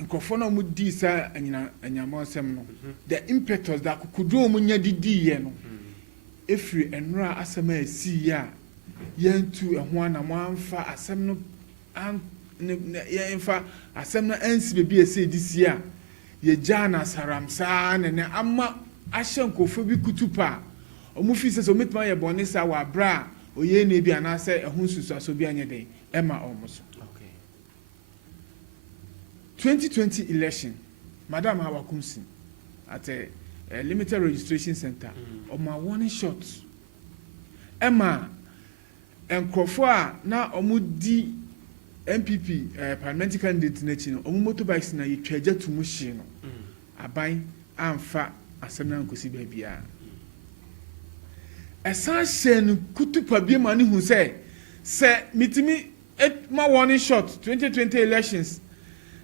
nkɔfo na mu di sa anyama ɔsɛm no the impetus da kukudo mu nya didi ye no efiri enra asɛm a si ya yentu ɛho anamo amfa asɛm no an yɛmfa asɛm no ansi bebi ese di si a ye jana saramsa ne ama ahyɛ nkɔfo bi kutupa omu fi sɛ ometuma yɛ bɔne sa wa bra oye na bi anase ɛho susuaso bi anya den ɛma ɔmo so. 2020 election, Madam Hawakumsi at a limited registration center, Oma warning shots. Emma and Crawford now Omudi MPP parliamentary candidate nature, Omu motorbikes na you treasure to Mushino. A buy and fat as some could see baby. A son kutupa be money who say, Mitimi at my warning shot, 2020 elections.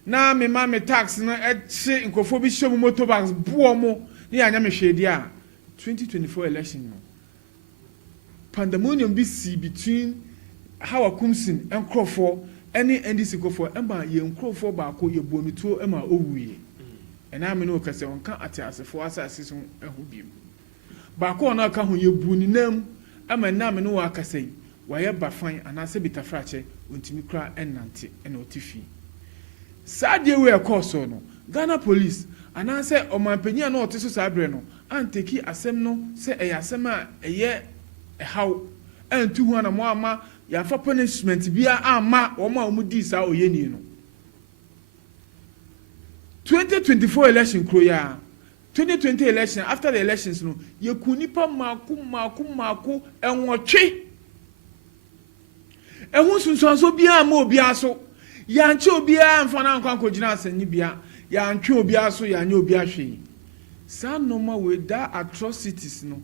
Na me ma me tax no eche nkofo bi hye motorbikes buo mo ne anya me hwede a 2024 election no pandemonium bi si between Hawakumsin and Crawford any NDC kofo ema ye Crawford ba ko ye bonuto ema owuye ena me no kase onka ate asefo asase so ehu biem ba ko na ka ho ye buni nam ema na me no wa kase wa ye bafan anase bitafrache ontimi kra enante ena otifi Sadie we ekoso no Ghana police anase omanpanya na oteso sabre no anteki asem no se eyasem a eye ehaw antu hu na mo ama ya fa punishment bia ama wo ma wo di sa oyeni no 2024 election kroya 2020 election after the elections no ye kunipa maku enwotwe ehun sunsunso bia ma obi aso yanche obia mfana nkwa nkogina asanyi bia yantwe obia so yanye obia hwe sa normal we da atrocities no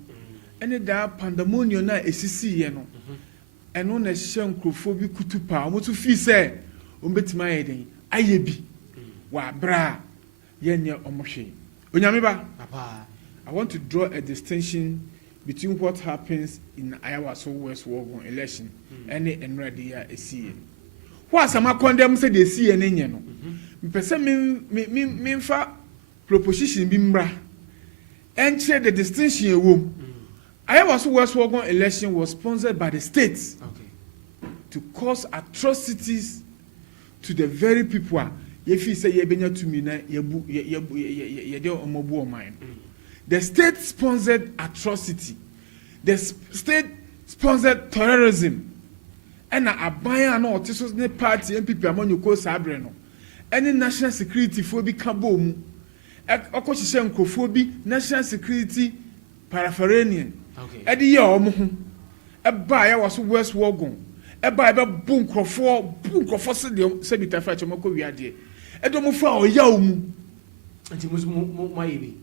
ene da pandemonium na esisi ye no eno na hye nkrofo bi kutupa omoto fi se ombetima yeden ayebi wa bra yenye omohwe onyame ba papa I want to draw a distinction between what happens in Ayawaso West Wogon election and the Enradia esi what some condemn said they see an enye no mpese me mfa proposition bi mbra and share the distinction ewom Ayawaso West Wogon election was sponsored by the states to cause atrocities to the very people ye fi say ye benya tumi na ye de omobu oman the state sponsored atrocity the state sponsored terrorism and abaya na otiso ne party MPP amanyoko sabre no any national security fo bi kabo mu okohihye nkofo bi national security paraphernalia edi ye omo ho eba ya waso West Wogon eba be bu nkrofo se bi tafa chomako wiade edo mo fa oya omu anti mo mayebi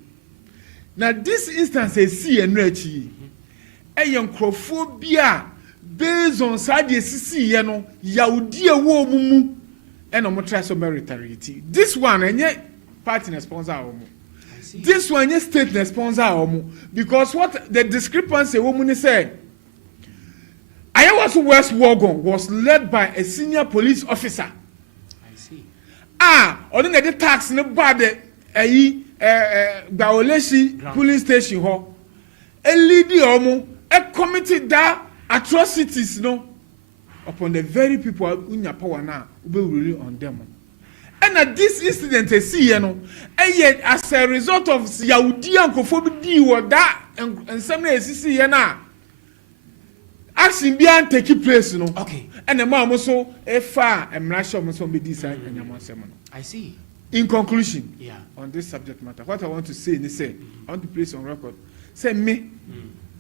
na this instance esi enrachi eye nkrofo bia based on side sisi ye no yaudi ewo omumu eno mo try so retaliate this one enye party sponsor omu this one enye state sponsor omu because what the discrepancy womu ni say Ayawaso West Wogon was led by a senior police officer. I see. Oni na the tax ne ba de Gbaoleshi police station ho. A lady omo committed that atrocities no upon the very people unya power na ube ruling on them. And at this incident see no as a result of Yahudi ankofo di wo da ensem na esisi ye na action bi an take place no okay and the man so efa emrasho mo so be this anyamonsem no I see. In conclusion on this subject matter what I want to say is say I want to place on record say me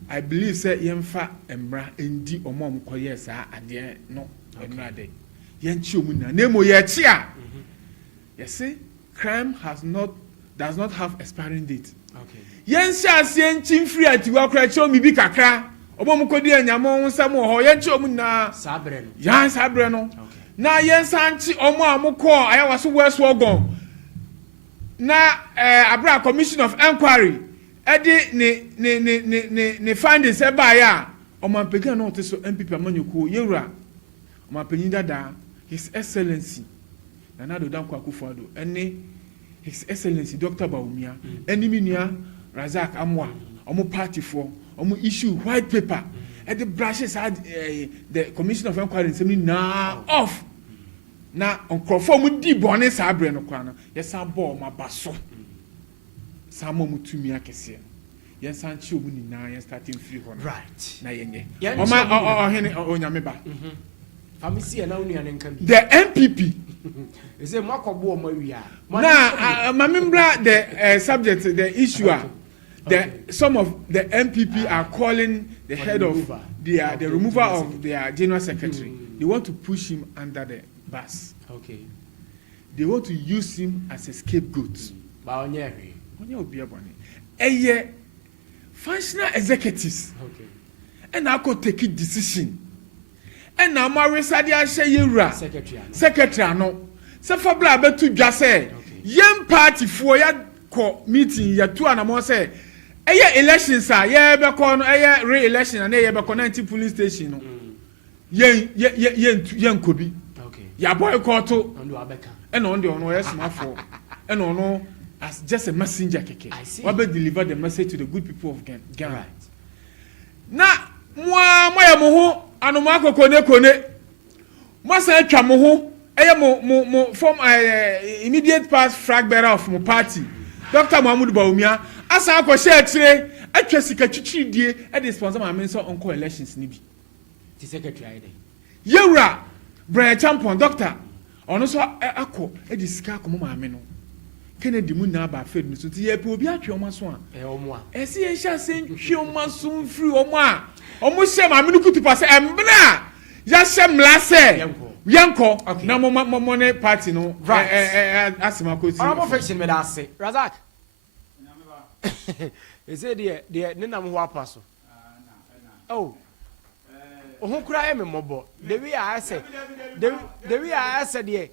I believe say yemfa emra endi omom koye sa ade no emra de yenchi omu na nemo ye chi a you see crime does not have expiring date okay yenchi asienchi free atiwa kra cho mi bi kakra obom kodi anyamo nsam ho yenchi omu na sabre no yan sabre no na yensa nchi omo amukọ Ayawaso West Wogon na abra commission of inquiry edi ne findings eba ya omanpegi na oteso MPP amanyoko yewura omanpegi dada his excellency Nana Addo Dankwa Akufo-Addo ene his excellency Dr. Bawumia enimi nua Razak Amwa omo party for omo issue white paper edi brushes had the commission of inquiry nsemi na off na nkrofo mu di bone sa abre no kwa no yesa bo ma baso samo mutumi akese yesa nchi omu ni na yesa starting free hono right na yenye oma ohene onyame ba famisi na unu ya nkan bi the MPP ese mwakobo o mawia na mamimbra the subject the issue some of the MPP are calling the head of the removal of their general secretary. They want to push him under the bus. Okay. They want to use him as a scapegoat. Ba onye obi abone. Functional executives. Okay. And I could take a decision. And now my resadi ashe yewura secretary no. Se fabla betu dwa say yem party for ya ko meeting ya tu anamo say elections a ye be ko no re-election na ye be ko 90 police station no yen kobi okay ya boycott ndo abeka and on the ono yesmafo and ono as just a messenger keke we be deliver the message to the good people of Ghana right na moya mo ho anomo akokone mo sa atwa mo ho mo form immediate past flag bearer of my party Dr. Mahmoud Bawumia asa akọ share kire atwa sika twitwi die e dey sponsor ma men so onko elections ni bi the secretary dey yewura Brian Champion doctor ono so akọ e dey sika akọ ma men no Kennedy mu na ba fed no so ti ye pe obi atwe omo so a omo a e se ye sha se ntwe omo so mfiri omo a omo she ma men kutu pa se embra ya she mla se yanko na mo ne party no asima ko ti honorable fiction me da se Razak is it the nenam ho apaso oh ho kura e me mobo the way I said the way I said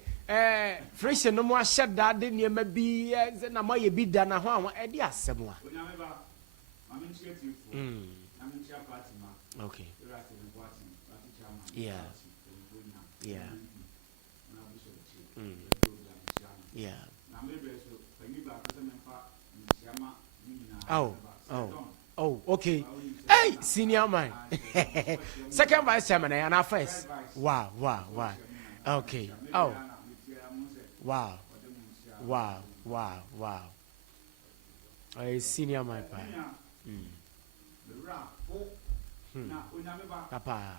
friction no mo ahye da de ne ma bi na mo ye bi da na ho e de asem a okay yeah yeah yeah oh okay hey senior man second vice chairman and first wow okay oh wow senior man papa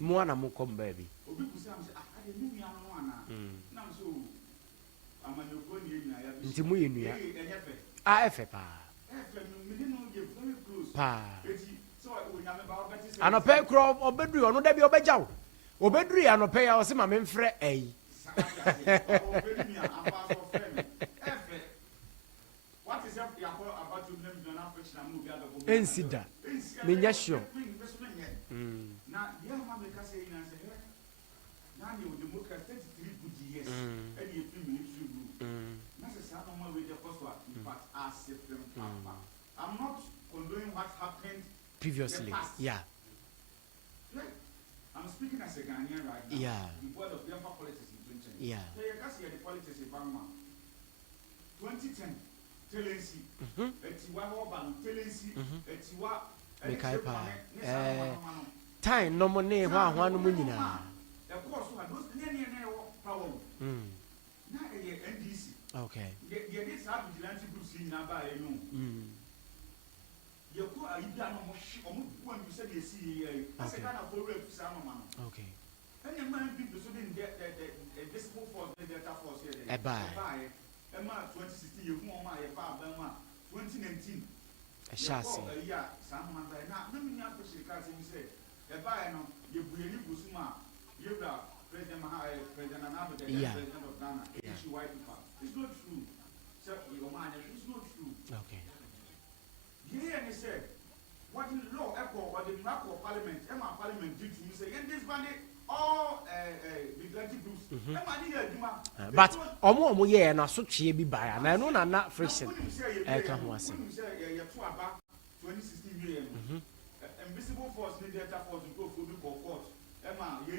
Mwana muko baby. Nti mu yenua. Efe pa. Pa. Anope kro obedru ono da bi obejaw. Obedru anope ya o se ma memfre ei. What is up about you name John African movie Ensida. Menya sure. Na dia ma me ka say na say na ni o democrat 33 good years and you feel military rule. Na say sa no ma we the cost but as them papa. I'm not condoning what happened previously. Yeah. I'm speaking as a Ghanaian right now. Yeah. The board of Biafra politics in 2010. Yeah. So you can see the politics in Bangma. 2010 Telensi. Etiwa Oban Telensi. Etiwa Mekaipa. Time no money ho no mu nyina. The course one those near power. Na NDC. Okay. Ye this have vigilante groups in Naba no. Ye ko ayibia no mo omo bu am say dey see as a kind of follow up sama man. Okay. And the man people so then the visible force the delta force here. E bye. Emma 2016 you who ma ye ba ma 2019. E chassis. Yeah, some man by now no me appreciate cause you say e bye no ye bueli busuma you da president president Nana Addo the president of Ghana. Issue white people. It's not true. So you man it's not true. Okay. Yeah, and he said what the law echo or the miracle of parliament, Emma parliament did to But omo ye na so twe bi ba na no na friction ka ho ase 2016 invisible force ni delta force go for bi court ema ye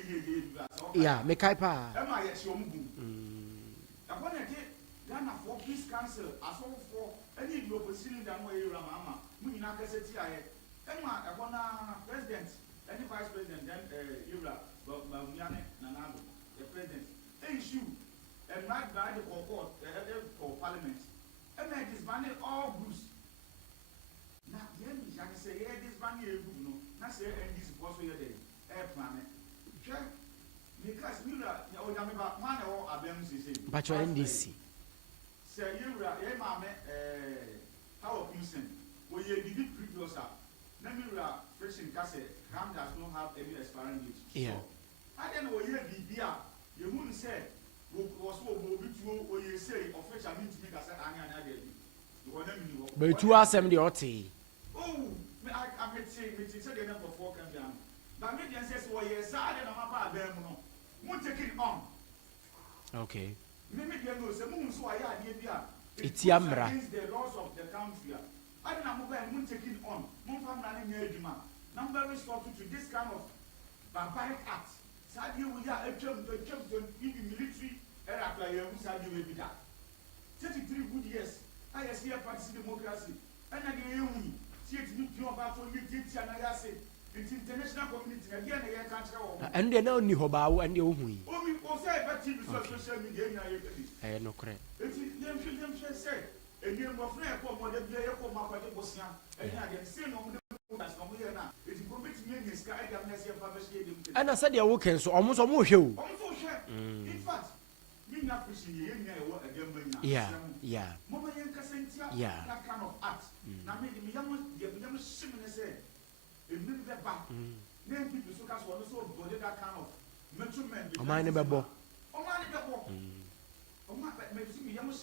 yeah me kai pa ema ye chi omugu akona de Ghana for peace council aso for any the opposition da mo ye mama mu nyina kase ti aye ema akona president any vice president then Ibra Bamiane Nanado the president issue and not by the court for parliament and then disbanded all groups. Now then we can say yeah disbanded group no na say and this also here the air planet because you know o jame ba man o abem say but you NDC say you mama how of you we ye did previous na me friction case ram does not have any expiring date. Yeah. I don't know ye bibia you wouldn't say was obi tuo oye say official mean to me ka say anya dey because na me no but tu asem dey oti oh me I say the number 4 can be am but me dey say oye say na mapa abem no mo take it on okay me dey know say mo so aya ade bia iti amra the laws of the country I don't know why mo take it on mo fam na nya adwuma number stop to this kind of barbaric act Sadia we are a champ even military era player who Sadia will be that 33 good years I see a party democracy and again see it new pure about for me and I say it's international community again I can't and they know ni hoba and you hui oh me say but social media na no correct it's them say and you mo friend ko mo de bia ye ko ma kwa de bosia and again say no and I said, you're working so almost almost you. In fact, yeah. That kind of act. Now, maybe me young similar say, it may be back. Then people so cast one so body that kind of measurement. Oh, my neighbor. Oh, my neighbor. Oh, my maybe young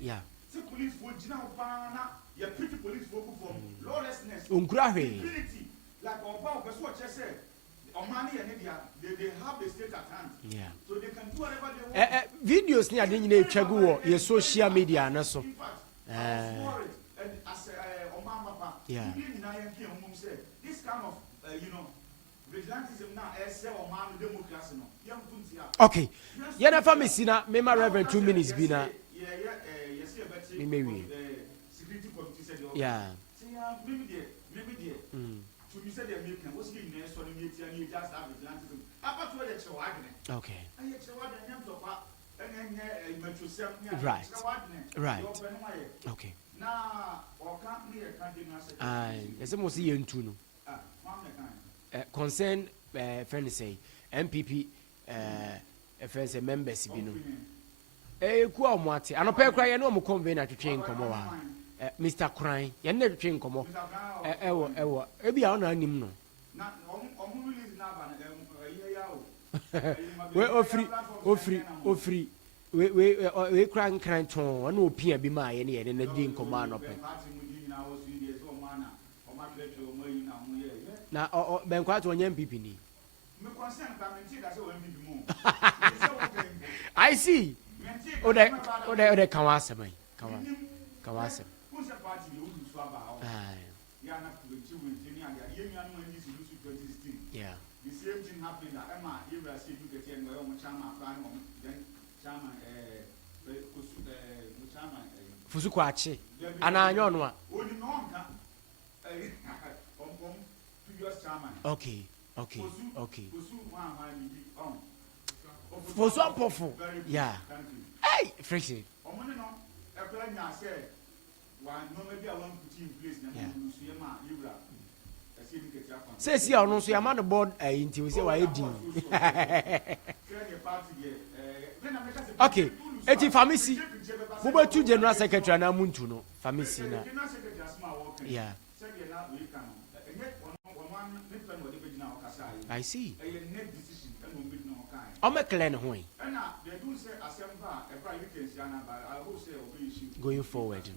yeah. The police for General Pana, your pretty police for lawlessness, impunity. Like Obama, that's what you said. Omani and India, they have the state at hand. Yeah. So they can do whatever they want. Videos near the Chagu, your social media, and so. In fact, I was worried, and as Omama, yeah. This kind of, vigilantism now, as Oman democracy, young Puntia. Okay. Yana Famisina, Mema Reverend 2 minutes, Bina. Yes, maybe. Security committee said, yeah. Maybe there. To be said, they're making what's in there, so you just have vigilantism. About where it's okay. Right. Okay. Now, as I see you too. Concern, friend say, MPP, friends and members, Kuamati, and a pair cry, no more convener to train Como. Mr. Crying, you're never train Como. Maybe I don't know him. We're free. We crying tone. I know Pierre be my any and a dean command open. Now, Ben quite on young people. I see. Oh, they come ask me. Come ask. Yeah. The same thing happened that Emma, you were saying you get here and Chama, then Chama, Fusukwachi. And I know one. Only no previous chairman. Okay. For some powerful. Yeah. Hey, Friction. Says you know, so I'm on the board. Until we say why you okay. Eti famisi. Buba tu general secretary na muntu no. Famisi na. Yeah. I see. I'm a clean hoy. Going forward.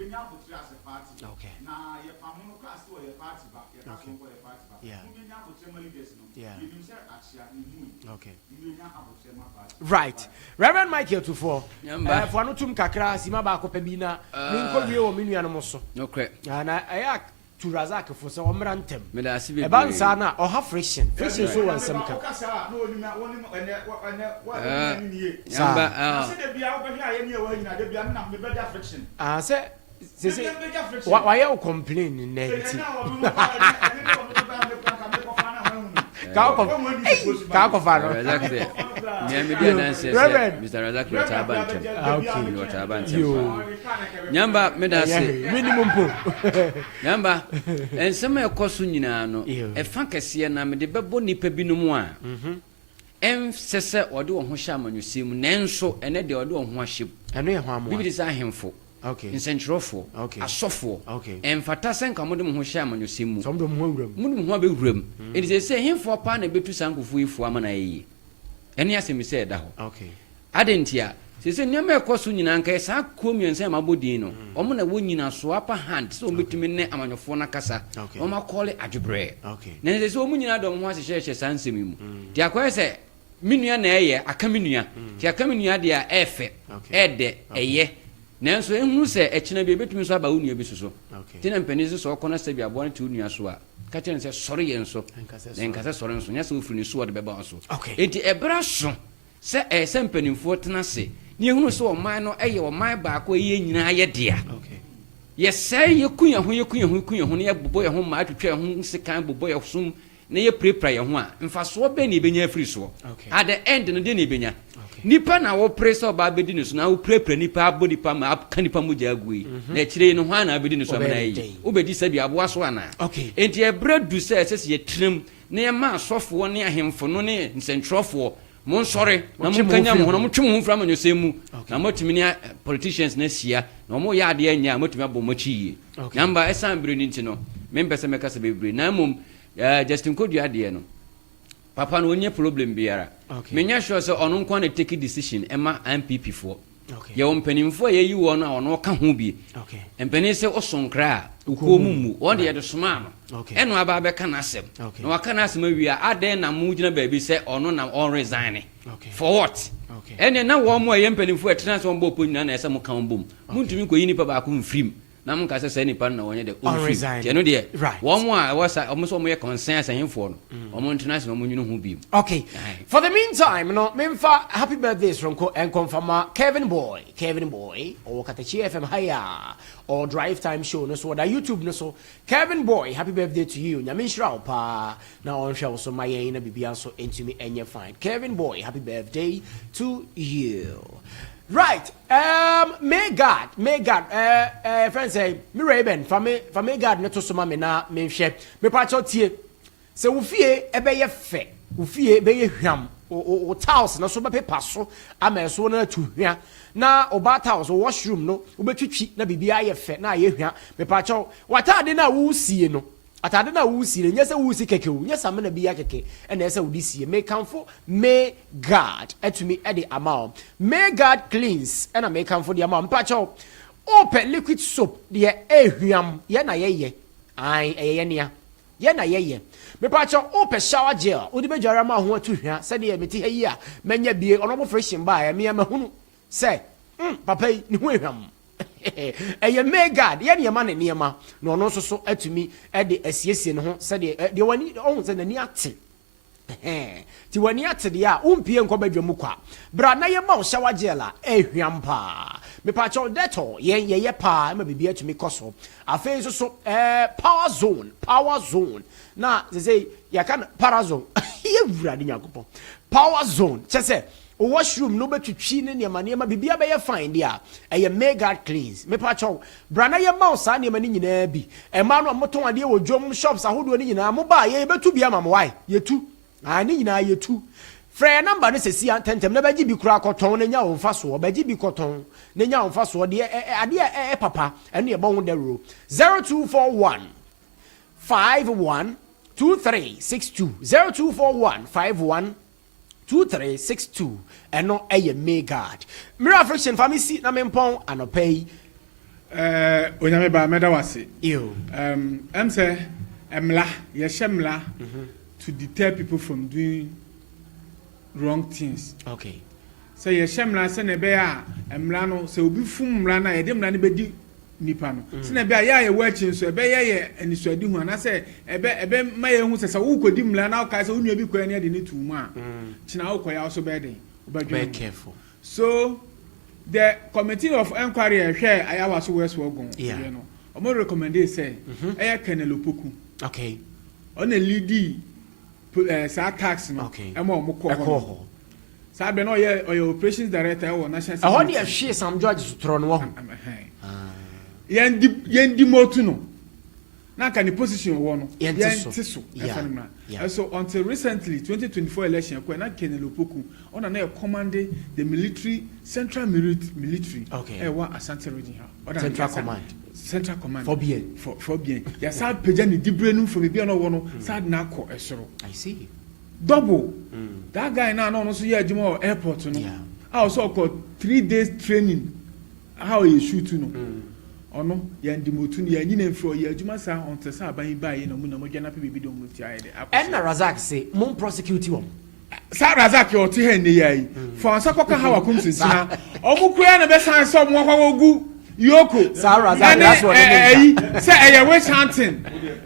yenya abotire as a party Okay. na ye pamono class to ye party ba ye class Okay. ko ye party ba Yeah. yenya abotire ma leaders no Yeah. ye nim say asia ni hu Okay. yenya abotire ma party Right. Reverend Michael Tufo. Nyamba. For no tum kakra sima ba ko pe bi na minko wie wo minu anum so. Okay. Na aya to Razak for so omra ntem. Me da asibe. E ban sa na o ha friction. Friction so wan sam ka. ka sa no oni ma woni ene ni ye Nyamba. na se de bia wo be hia ye ni e wa nyina de bia na me be da friction Se why you complain na ene nti. na wo no ba ene na wo no ba me ka me ko fa na ho nu Ka ko fa no. Razak de. Me media dance Reverend. Mr. Razak wa tabantam. Okay. Wa tabantam. Yo. Nyamba me da se. Minimum po. Nyamba. Ensem ekoso nyina no. Yo. E fa kese na me de bebo nipa binom a. Sese ode wo ho hya amanyusim nenso ene de ode wo ho ahyem. Eno ye ho amo. Bibidi sa ahemfo. Okay. Nsentwerofo. Okay. Asofo. Okay. Emfata sen ka modem ho hya amanyusim mu. Som do mo wuram. Modem ho abewuram. Enti se hemfo pa na betu sankofo ifu ama na yi. Ene asemi se da ho. Okay. Adentia se nyama ekoso nyina nka sa komiense mabodin no. Omo na wonyina so upper hand so metumi ne amanyofo na kasa. Omo akole adwebre. Okay. Na se omo nyina dom ho ahyehyehye sansemi mu. Ti akoye se minua na eye aka minua. Ti aka minua de a efe. Ede eye. Nanso ehunu se ekina bi betumi so aba unua bi soso. Okay. Ti na mpanize so okona se bi abo na ti unua so a. Ka tene se sori ye nso. Enkase sori nso. Nya se ofuri ni so de beba nso. Okay. Enti ebra so se se mpanimfo tena se. Ni ehunu se oman no eye oman ba ko eye nyina ye dia. Okay. Ye say ye kunya ho ne ye bobo ye ho ma atwetwa ho sekan bobo ye sum ne ye prepare ye ho a mfaso be ne benya afiri so. At the end no de ne benya. Nipa na wo press oba bedi ne so na wo prepare nipa abodi pa ma aka nipa mo jagui na kire no ho ana bedi ne so ma na yi wo bedi sabi abo aso ana. Okay. Enti e bredu se ye trem ne ye ma asofo ne ahemfo no ne nsentrofo mon sorry na mo kanya mo na mo twem ho fra manyosemu na mo timi ne politicians na sia na mo ya de anya mo timi abo mo chi namba esambere ni nti no me mpese me kasa bebre na mom Justin Kodua de no papa no onye problem biara me nya sure se ono nko na take decision ema MPP fo ye ompanimfo ye yi wo no a ono ka ho bi empani se osonkra uko mumu wonde ye de soma no eno aba be kana asem na waka na asem awia aden na mu gina baabi se ono na on resign for what ene na wo mo ye mpanimfo etena se on bo ponyina na ese mo kan bom muntumi ko yi nipa ba ko mfrim na mo ka se nipa na wonye de onfrim je no de wo mo a wasa o mo so mo ye concern se hemfo no o mo ntena se mo nyunu ho bi. Okay. For the meantime, no, memfa happy birthdays from and confirm Kevin Boy, or Katachi FM Haya, or Drive Time Show, no so that YouTube no so. Kevin Boy, happy birthday to you. Nyamin Shrao pa now on show so my na bibi so into me and you fine. Kevin Boy, happy birthday to you. Right. May God, friends say, me Raven, for may God not to so me na me share. Me pacho tie. So we fear ebe ye fe. We fear be ye hwam. O tiles na so be paper so. Ama so na tu hwa. Na oba tiles o washroom no, obetwitwi na bibia ye fe na ye hwa. Me pacho watade na wo sie no. Atade na wo sie nyese wo si keke wo. Nyesa me na bia keke. Na ese wo di sie. Me kanfo may God etumi e the amount. May God cleanse na me kanfo the amount. Pacho open liquid soap de ehwam ye na ye. Ai ye nia. Ye na ye. Me pacho open shower gel. Odi be jara ma ho atu hwa. Se de me ti hayi a menya bie ono mo freshen ba ya me hunu. Se papa ni ho ehwam. Eye may God ye ne ma ne niema no no so atumi e de asiesie ne ho se de wani ohun se nani ate ti wani ate de a umpie nko badwam kwa bra na ye ma o shower gel a ehwam pa me pa cho deto ye pa ma bibia atumi koso afen so power zone na say ya kan parazone ye wura de nyakopo power zone che washroom no betwitwi ne niema bibia be ye fine dia eye may God cleanse me pa cho brana ye mouse a niema ni nyina bi e ma no moton ade wo dwom shops ahodo ni nyina mo ba ye betu bia ma mo wai ye tu ani nyina ye tu frɛ number ne sesi antentem na bagi bi kura koton na nya wonfa so bagi bi koton na nya wonfa so de ade papa ene ye bon de ro 0241 51 2362 0241 51 2362 eno eye may God mirror friction family na mempon anopay onyame ba meda wase. You. Say emla yeshemla to deter people from doing wrong things. Okay. So yeshemla se ne be a emla no se obi fum mla na yede mla ne bedi nipa no. Se ne be a ya ye wachi so ebe ye enisuadi hu ana se ebe ma ye hu se wo kodi mla na ka se onua bi kwa ne de ne tumu a. China wo kwa ya so be den. Be careful. So the committee of inquiry share ayawa so west wogon you know omo recommend say eya Kenelo Poku okay on a lead sa tax no emo omo ko sa be no ye operations director or national I want you share some judges to throw no ho yendi motu no na ka ni position wo no yenti so so until recently 2024 election ko na Kenelo Poku on na commanding the military central military wa Asante region central command for bien ya sa peja ni dibrenu from bia no wo no sa na ko esoro I see double that guy now no so ya adwuma airport no also got 3 days training how you shoot no ono ya ndimotu ni ya nyina mfro ya adwuma sa onte sa aban ba ye na mu na mo gana pe bibi do mu ti aye de and Razak say mon prosecute won sa Razak yo ti he ne yayi for ansa koka ha wakum sisina omukura na be san so mo kwa ogu yoko sa Razak that's what I say eye we chanting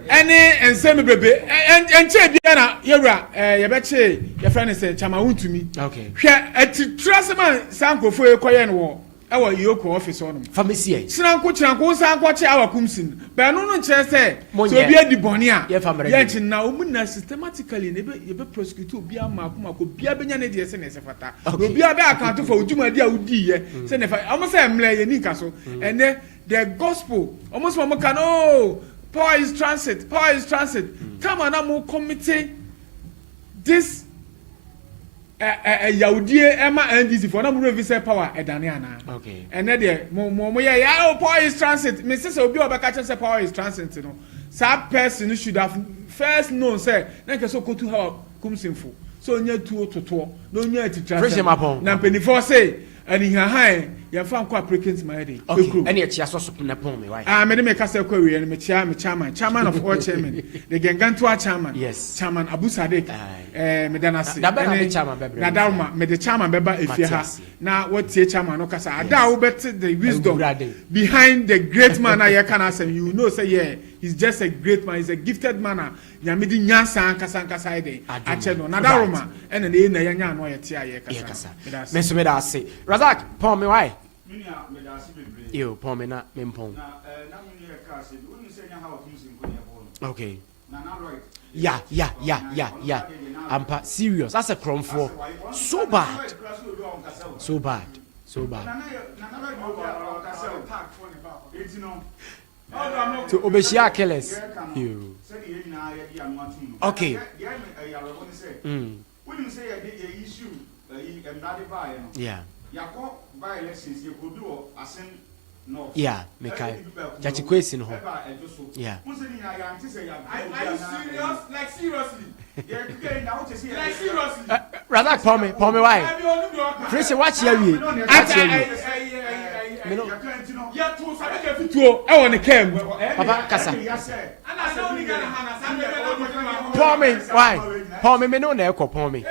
any ensem bebe enche bia na yewura ye be che ye friend say chama wuntumi okay hwe ati trasman sankofo e koye no wo ewo yoko office on pharmacy sinanko sanko che awakum sin be no no nche say so obi adi boni a ye chi na omu na systematically ne be prosecute obi amako obi abenya ne de se ne se fata obi abe account for ujuma di a udi ye se ne fa omo say emle ye ni nka so ene the gospel almost mo can power is transit come on am committee this Yaudie Emma NDC for number of visa power Edaniana. Okay. And then mo yeah, power is transit. Mrs. Obi Obakacha say power is transit, you know. That person should have first known say, na so go to help come sinful. So nya 2 to no nya to transit. Na penifo say and in her high ya fan kwa applicants my head. Okay. Any chia so na pon me why? Me make say kwa we me chairman of all chairman. The Gengantua chairman. Yes. Chairman Abu Sadiq. Me danasi. Na be chairman bebe. Na dalma me the chairman beba efie ha. Na what tie chairman no kasa. Ada wo bet the wisdom behind the great man na ye can asem. You know say yeah, he's just a great man. He's a gifted man. Nyamidi nyansa kasa ide. Ache no. Na dalma ene ne na ye nya no ye tie ye kasa. Me so me da say. Razak, pon me why? Yo, pon me na me pon. Okay. Yeah. Ampa serious. That's a crumb for so bad. To Obeshia killers. You. Okay. Yeah. Yeah, Mekai. Jachi question ho. Yeah. Are you serious? Like seriously? Like seriously? Razak, pon me why? Christian, watch here we. Me no. Ya to sabe ke fituo e won kem. Papa kasa. Pon me why? Pon me no na ekọ pon me.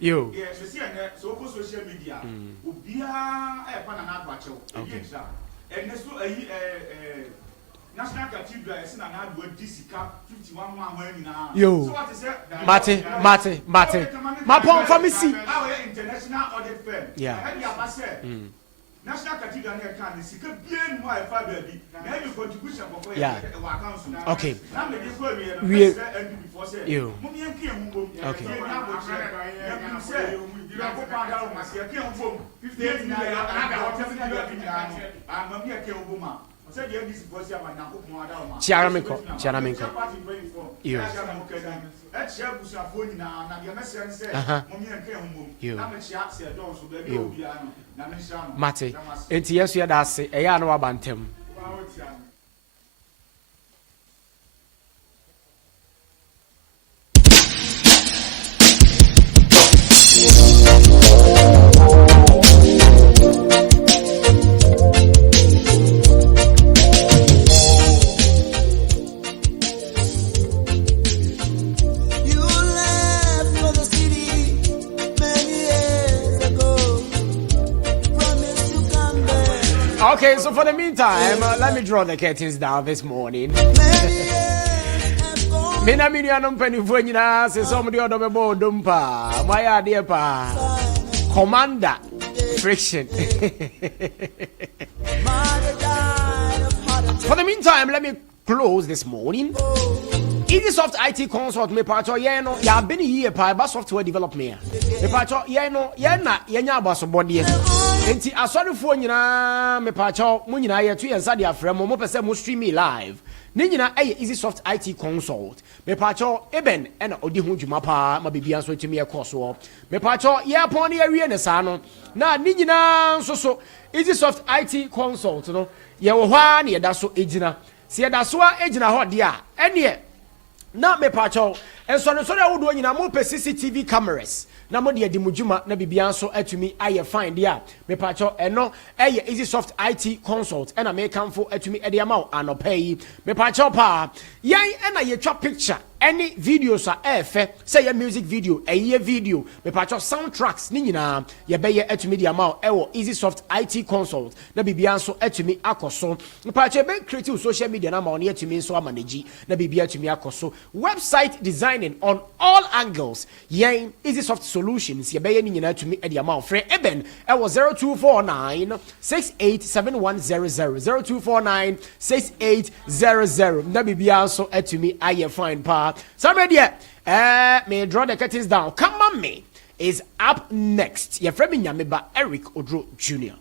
Yo. So for social media. Obia e pa na na agbachew. And so National Cathedral is na na do disika 51 na. Yo. So what is that? Mate. My pon pharmacy. Our international audit firm. Yeah. National Cathedral na kan sika bien mo e fa baby. Na you contribution for your account. Okay. Na me dey go We before say. Yo. Okay. Chiara Minko. Yo. Mate. Enti yesu ya da se eya na wabantem. Okay, so for the meantime, let me draw the curtains down this morning. Mina minianum penifo nyina se somebody odo bebo dompa. My idea pa. Commander friction. For the meantime, let me close this morning. EasySoft IT Consult me pacho ye no ya been here pa software development. Me pacho ye no ye na ye nya abaso body. Enti asọrefo nyina me pacho mu nyina ye to yensa de afrɛ mo pese mo stream me live. Ne nyina EasySoft IT Consult. Me pacho eben na odi ho dwuma pa ma bibia so timi e koso. Me pacho ye pon ne awie ne sa no. Na ne nyina so EasySoft IT Consult no ye wo hwa na ye da so ejina. Se ye da so a ejina ho de a ene na me pacho enso no so de wodo nyina mo pe CCTV cameras. Na mo de mujuma na bibia nso atumi aye fine dia me pacho eno EasySoft IT Consult na me kanfo atumi e de ama anopa yi me pacho pa yan na ye twa picture any videos a efe say your music video video me pacho soundtracks ni nyina ye be ye atumi de ama ewo EasySoft IT Consult na bibia nso atumi akoso me pacho be creative social media na ma on atumi nso manage na bibia atumi akoso website designing on all angles yan EasySoft solutions ye be ye ni nyina atumi e de ama free eben ewo 0249 687100 0249 6800 na bibia nso atumi aye fine pa somebody may draw the curtains down. Come on me is up next. Your friend Nyameba Eric Odro Jr.